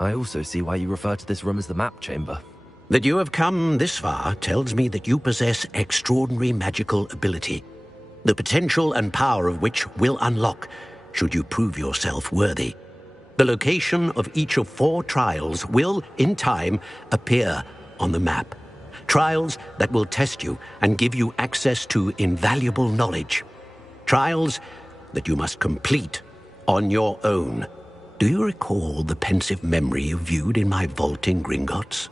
I also see why you refer to this room as the map chamber. That you have come this far tells me that you possess extraordinary magical ability, the potential and power of which will unlock should you prove yourself worthy. The location of each of 4 trials will, in time, appear on the map. Trials that will test you and give you access to invaluable knowledge. Trials that you must complete on your own. Do you recall the pensive memory you viewed in my vault in Gringotts?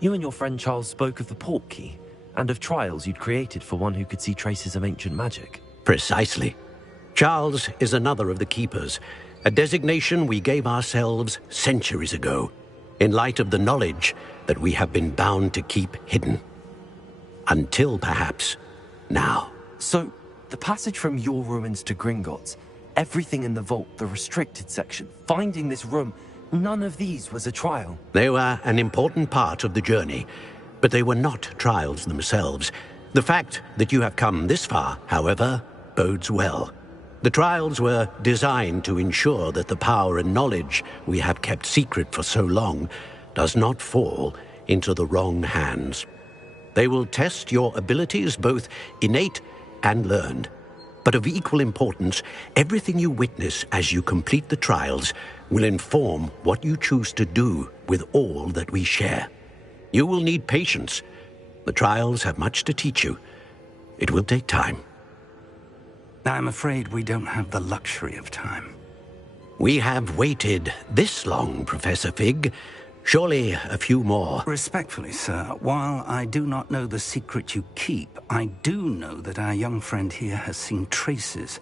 You and your friend Charles spoke of the port key, and of trials you'd created for one who could see traces of ancient magic. Precisely. Charles is another of the keepers, a designation we gave ourselves centuries ago, in light of the knowledge that we have been bound to keep hidden. Until, perhaps, now. So, the passage from your ruins to Gringotts, everything in the vault, the restricted section, finding this room, none of these was a trial. They were an important part of the journey, but they were not trials themselves. The fact that you have come this far, however, bodes well. The trials were designed to ensure that the power and knowledge we have kept secret for so long does not fall into the wrong hands. They will test your abilities, both innate and learned. But of equal importance, everything you witness as you complete the trials will inform what you choose to do with all that we share. You will need patience. The trials have much to teach you. It will take time. I'm afraid we don't have the luxury of time. We have waited this long, Professor Fig. Surely a few more. Respectfully, sir, while I do not know the secret you keep, I do know that our young friend here has seen traces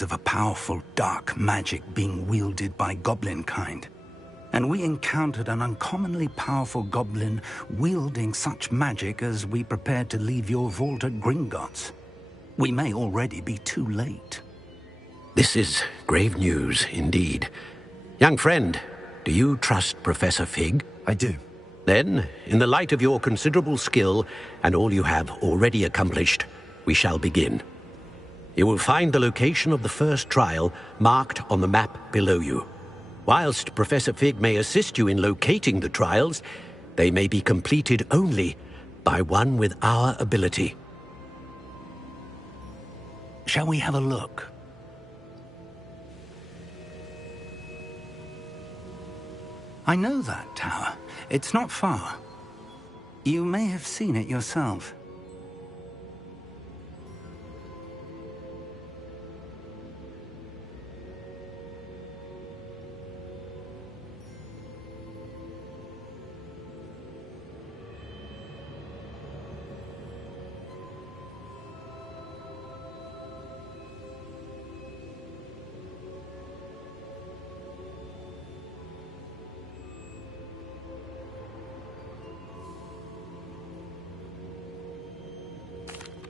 of a powerful dark magic being wielded by goblin kind. And we encountered an uncommonly powerful goblin wielding such magic as we prepared to leave your vault at Gringotts. We may already be too late. This is grave news indeed. Young friend, do you trust Professor Fig? I do. Then, in the light of your considerable skill and all you have already accomplished, we shall begin. You will find the location of the first trial marked on the map below you. Whilst Professor Fig may assist you in locating the trials, they may be completed only by one with our ability. Shall we have a look? I know that tower. It's not far. You may have seen it yourself.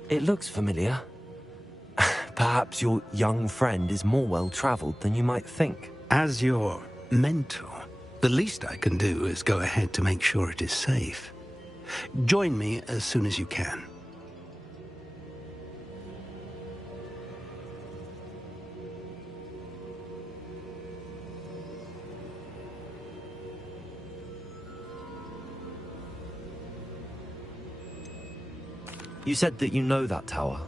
It looks familiar. Perhaps your young friend is more well-traveled than you might think. As your mentor, the least I can do is go ahead to make sure it is safe. Join me as soon as you can. You said that you know that tower.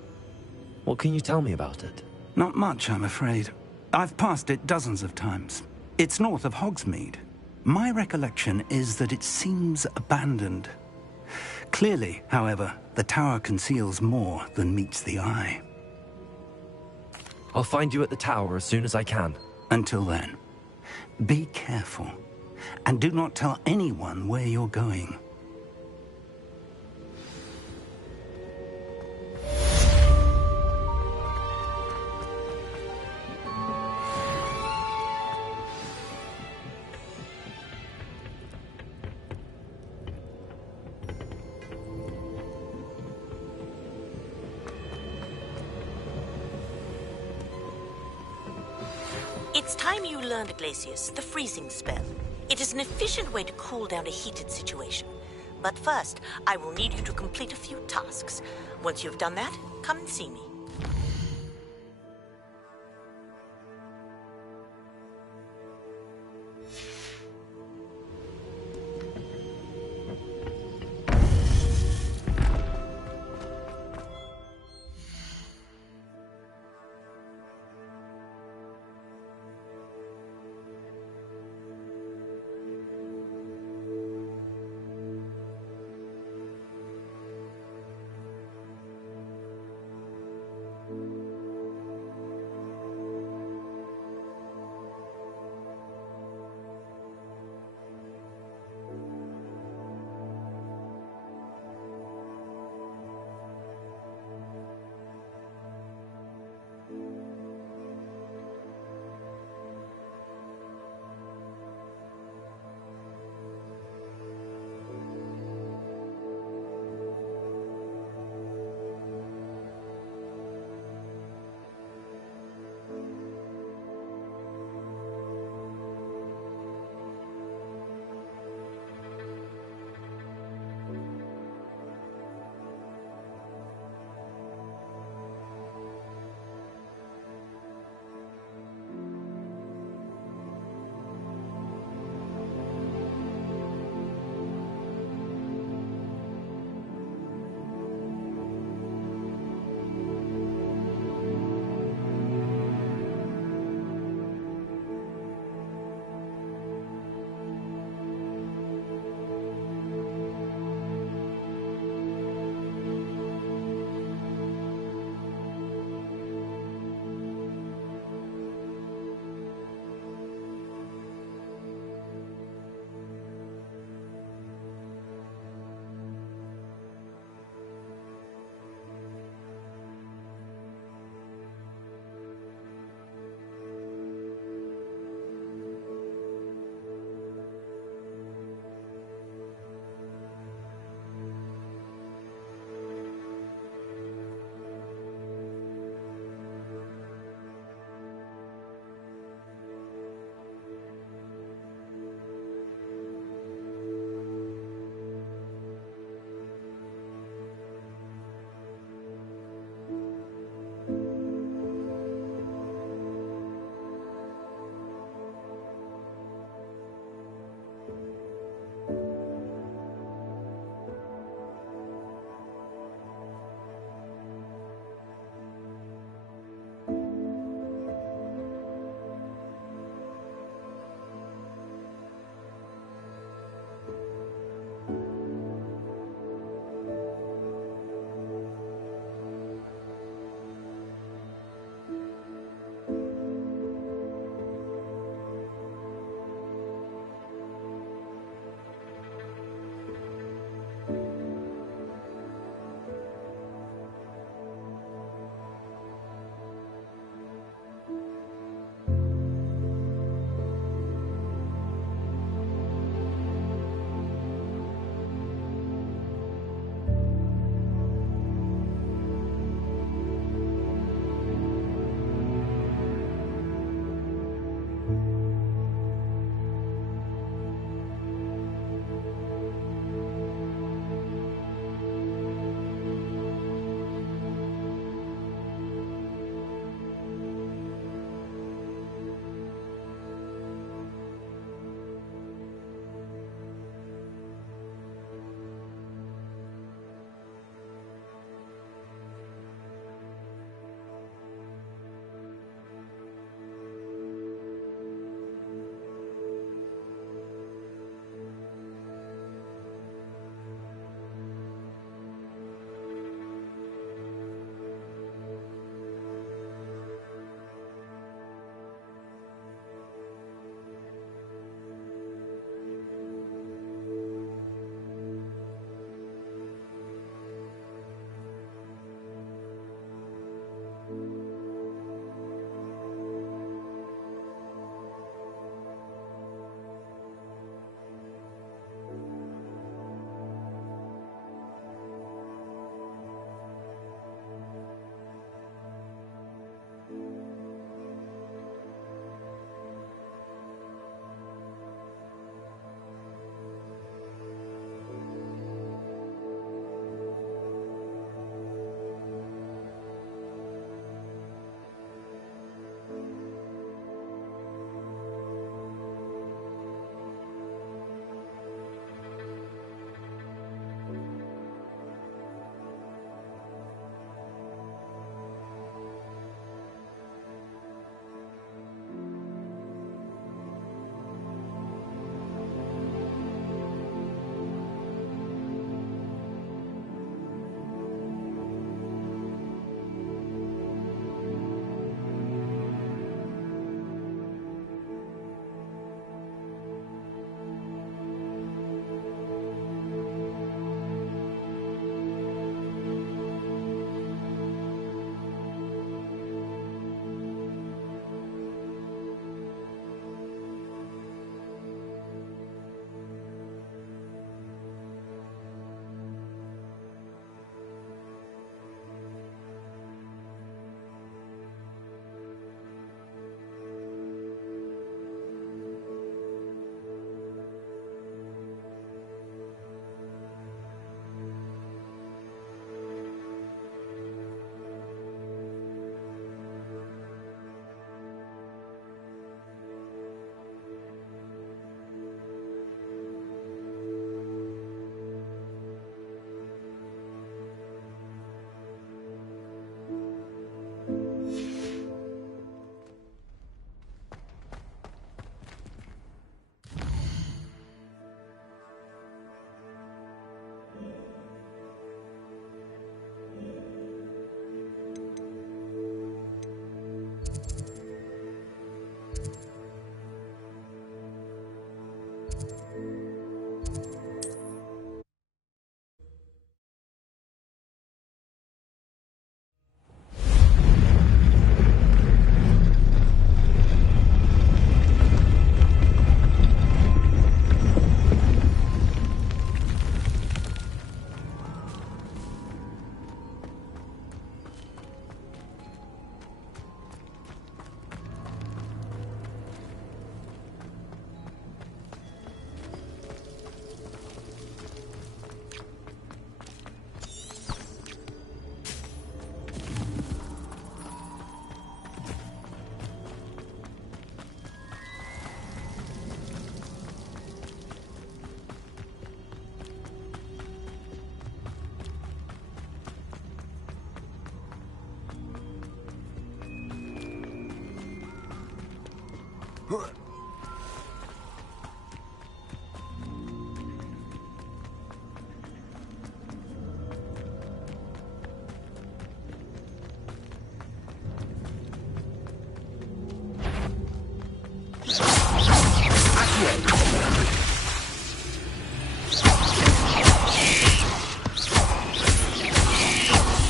What can you tell me about it? Not much, I'm afraid. I've passed it dozens of times. It's north of Hogsmeade. My recollection is that it seems abandoned. Clearly, however, the tower conceals more than meets the eye. I'll find you at the tower as soon as I can. Until then, be careful, and do not tell anyone where you're going. It's time you learned, Glacius, the freezing spell. It is an efficient way to cool down a heated situation. But first, I will need you to complete a few tasks. Once you've done that, come and see me.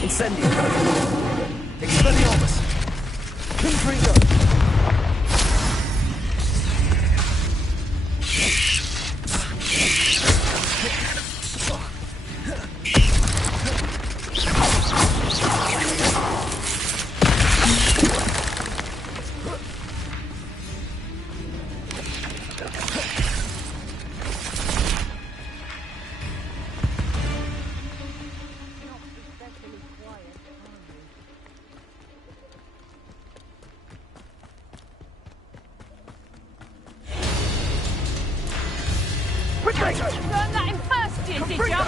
Incendio. Expelliarmus. Confringo. Learn that in first year, did ya? I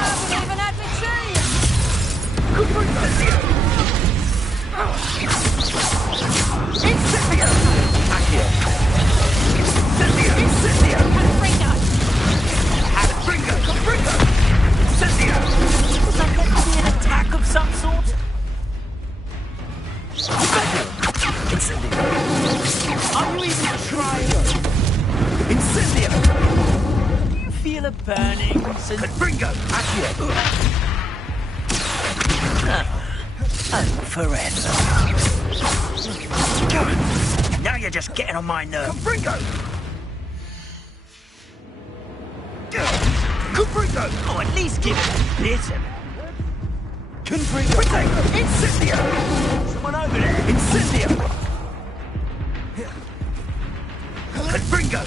haven't even had my tea. Incendio! Accio. Incendio! Incendio! Confringo! Confringo! Incendio! Was that meant to be an attack of some sort? Incendio! Are you even trying? Incendio! Feel a burning. Confringo! Accio! Oh, forever. Now you're just getting on my nerves. Confringo! Confringo! Oh, at least give it a bit of it. Confringo! Incendio! Someone over there! Incendio! Confringo!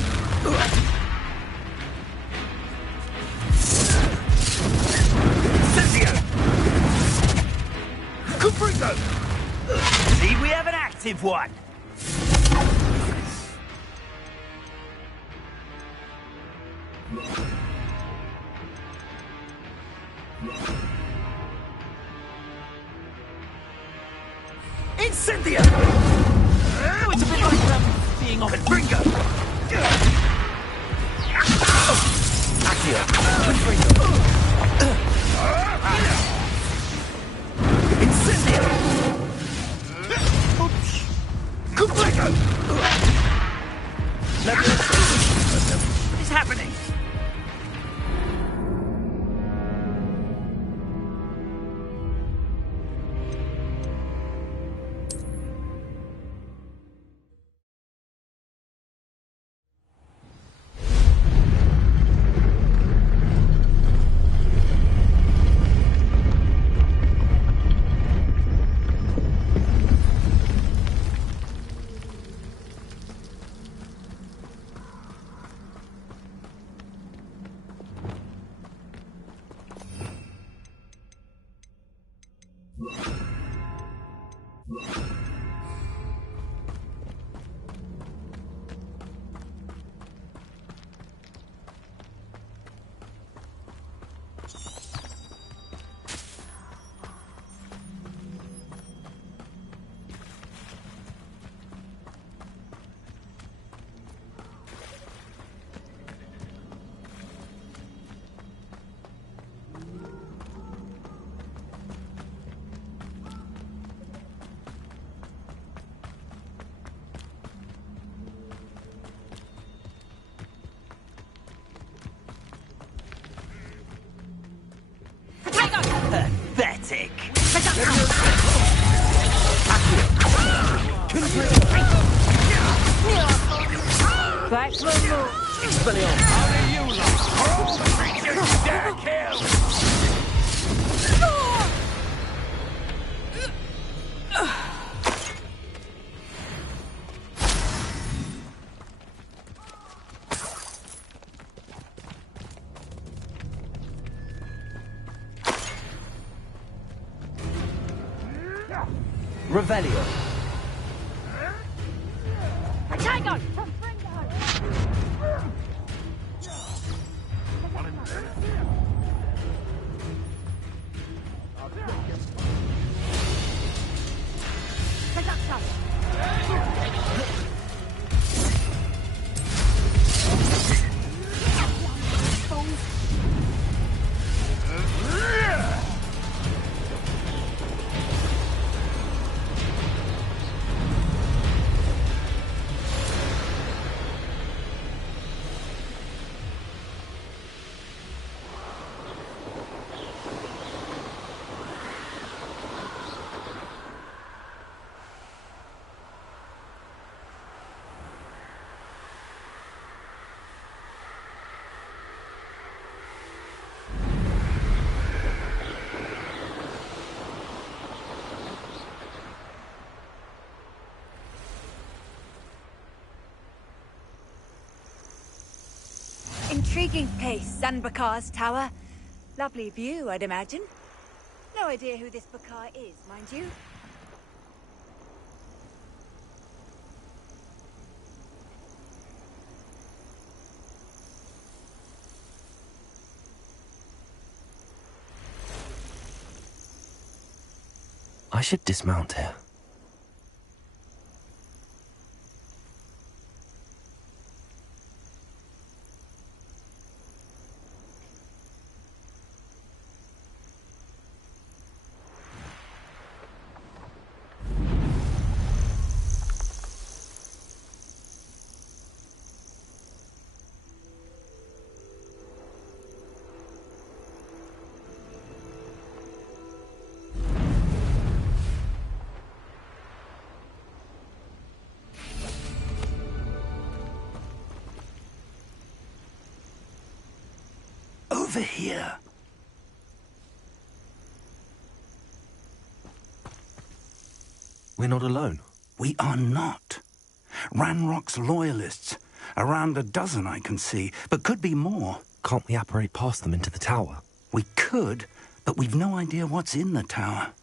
Incendio! Confringo! See, we have an active one. Incendio! Oh, it's a bit like being on Confringo! Accio! Confringo! Incendio! Oops! Confringo! What is happening? Pathetic. Back to the move. Expelliarmus. How do you like? For all the creatures you dare kill! Revelio. Potato! intriguing place, Sanbakar's tower. Lovely view, I'd imagine. No idea who this Bakar is, mind you. I should dismount here. Over here. We're not alone. We are not. Ranrock's loyalists. Around a dozen I can see, but could be more. Can't we apparate past them into the tower? We could, but we've no idea what's in the tower.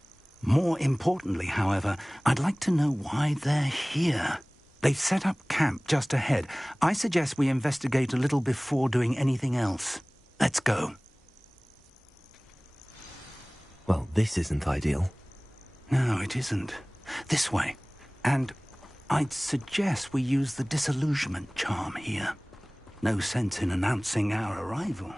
More importantly, however, I'd like to know why they're here. They've set up camp just ahead. I suggest we investigate a little before doing anything else. Let's go. Well, this isn't ideal. No, it isn't. This way. And I'd suggest we use the disillusionment charm here. No sense in announcing our arrival.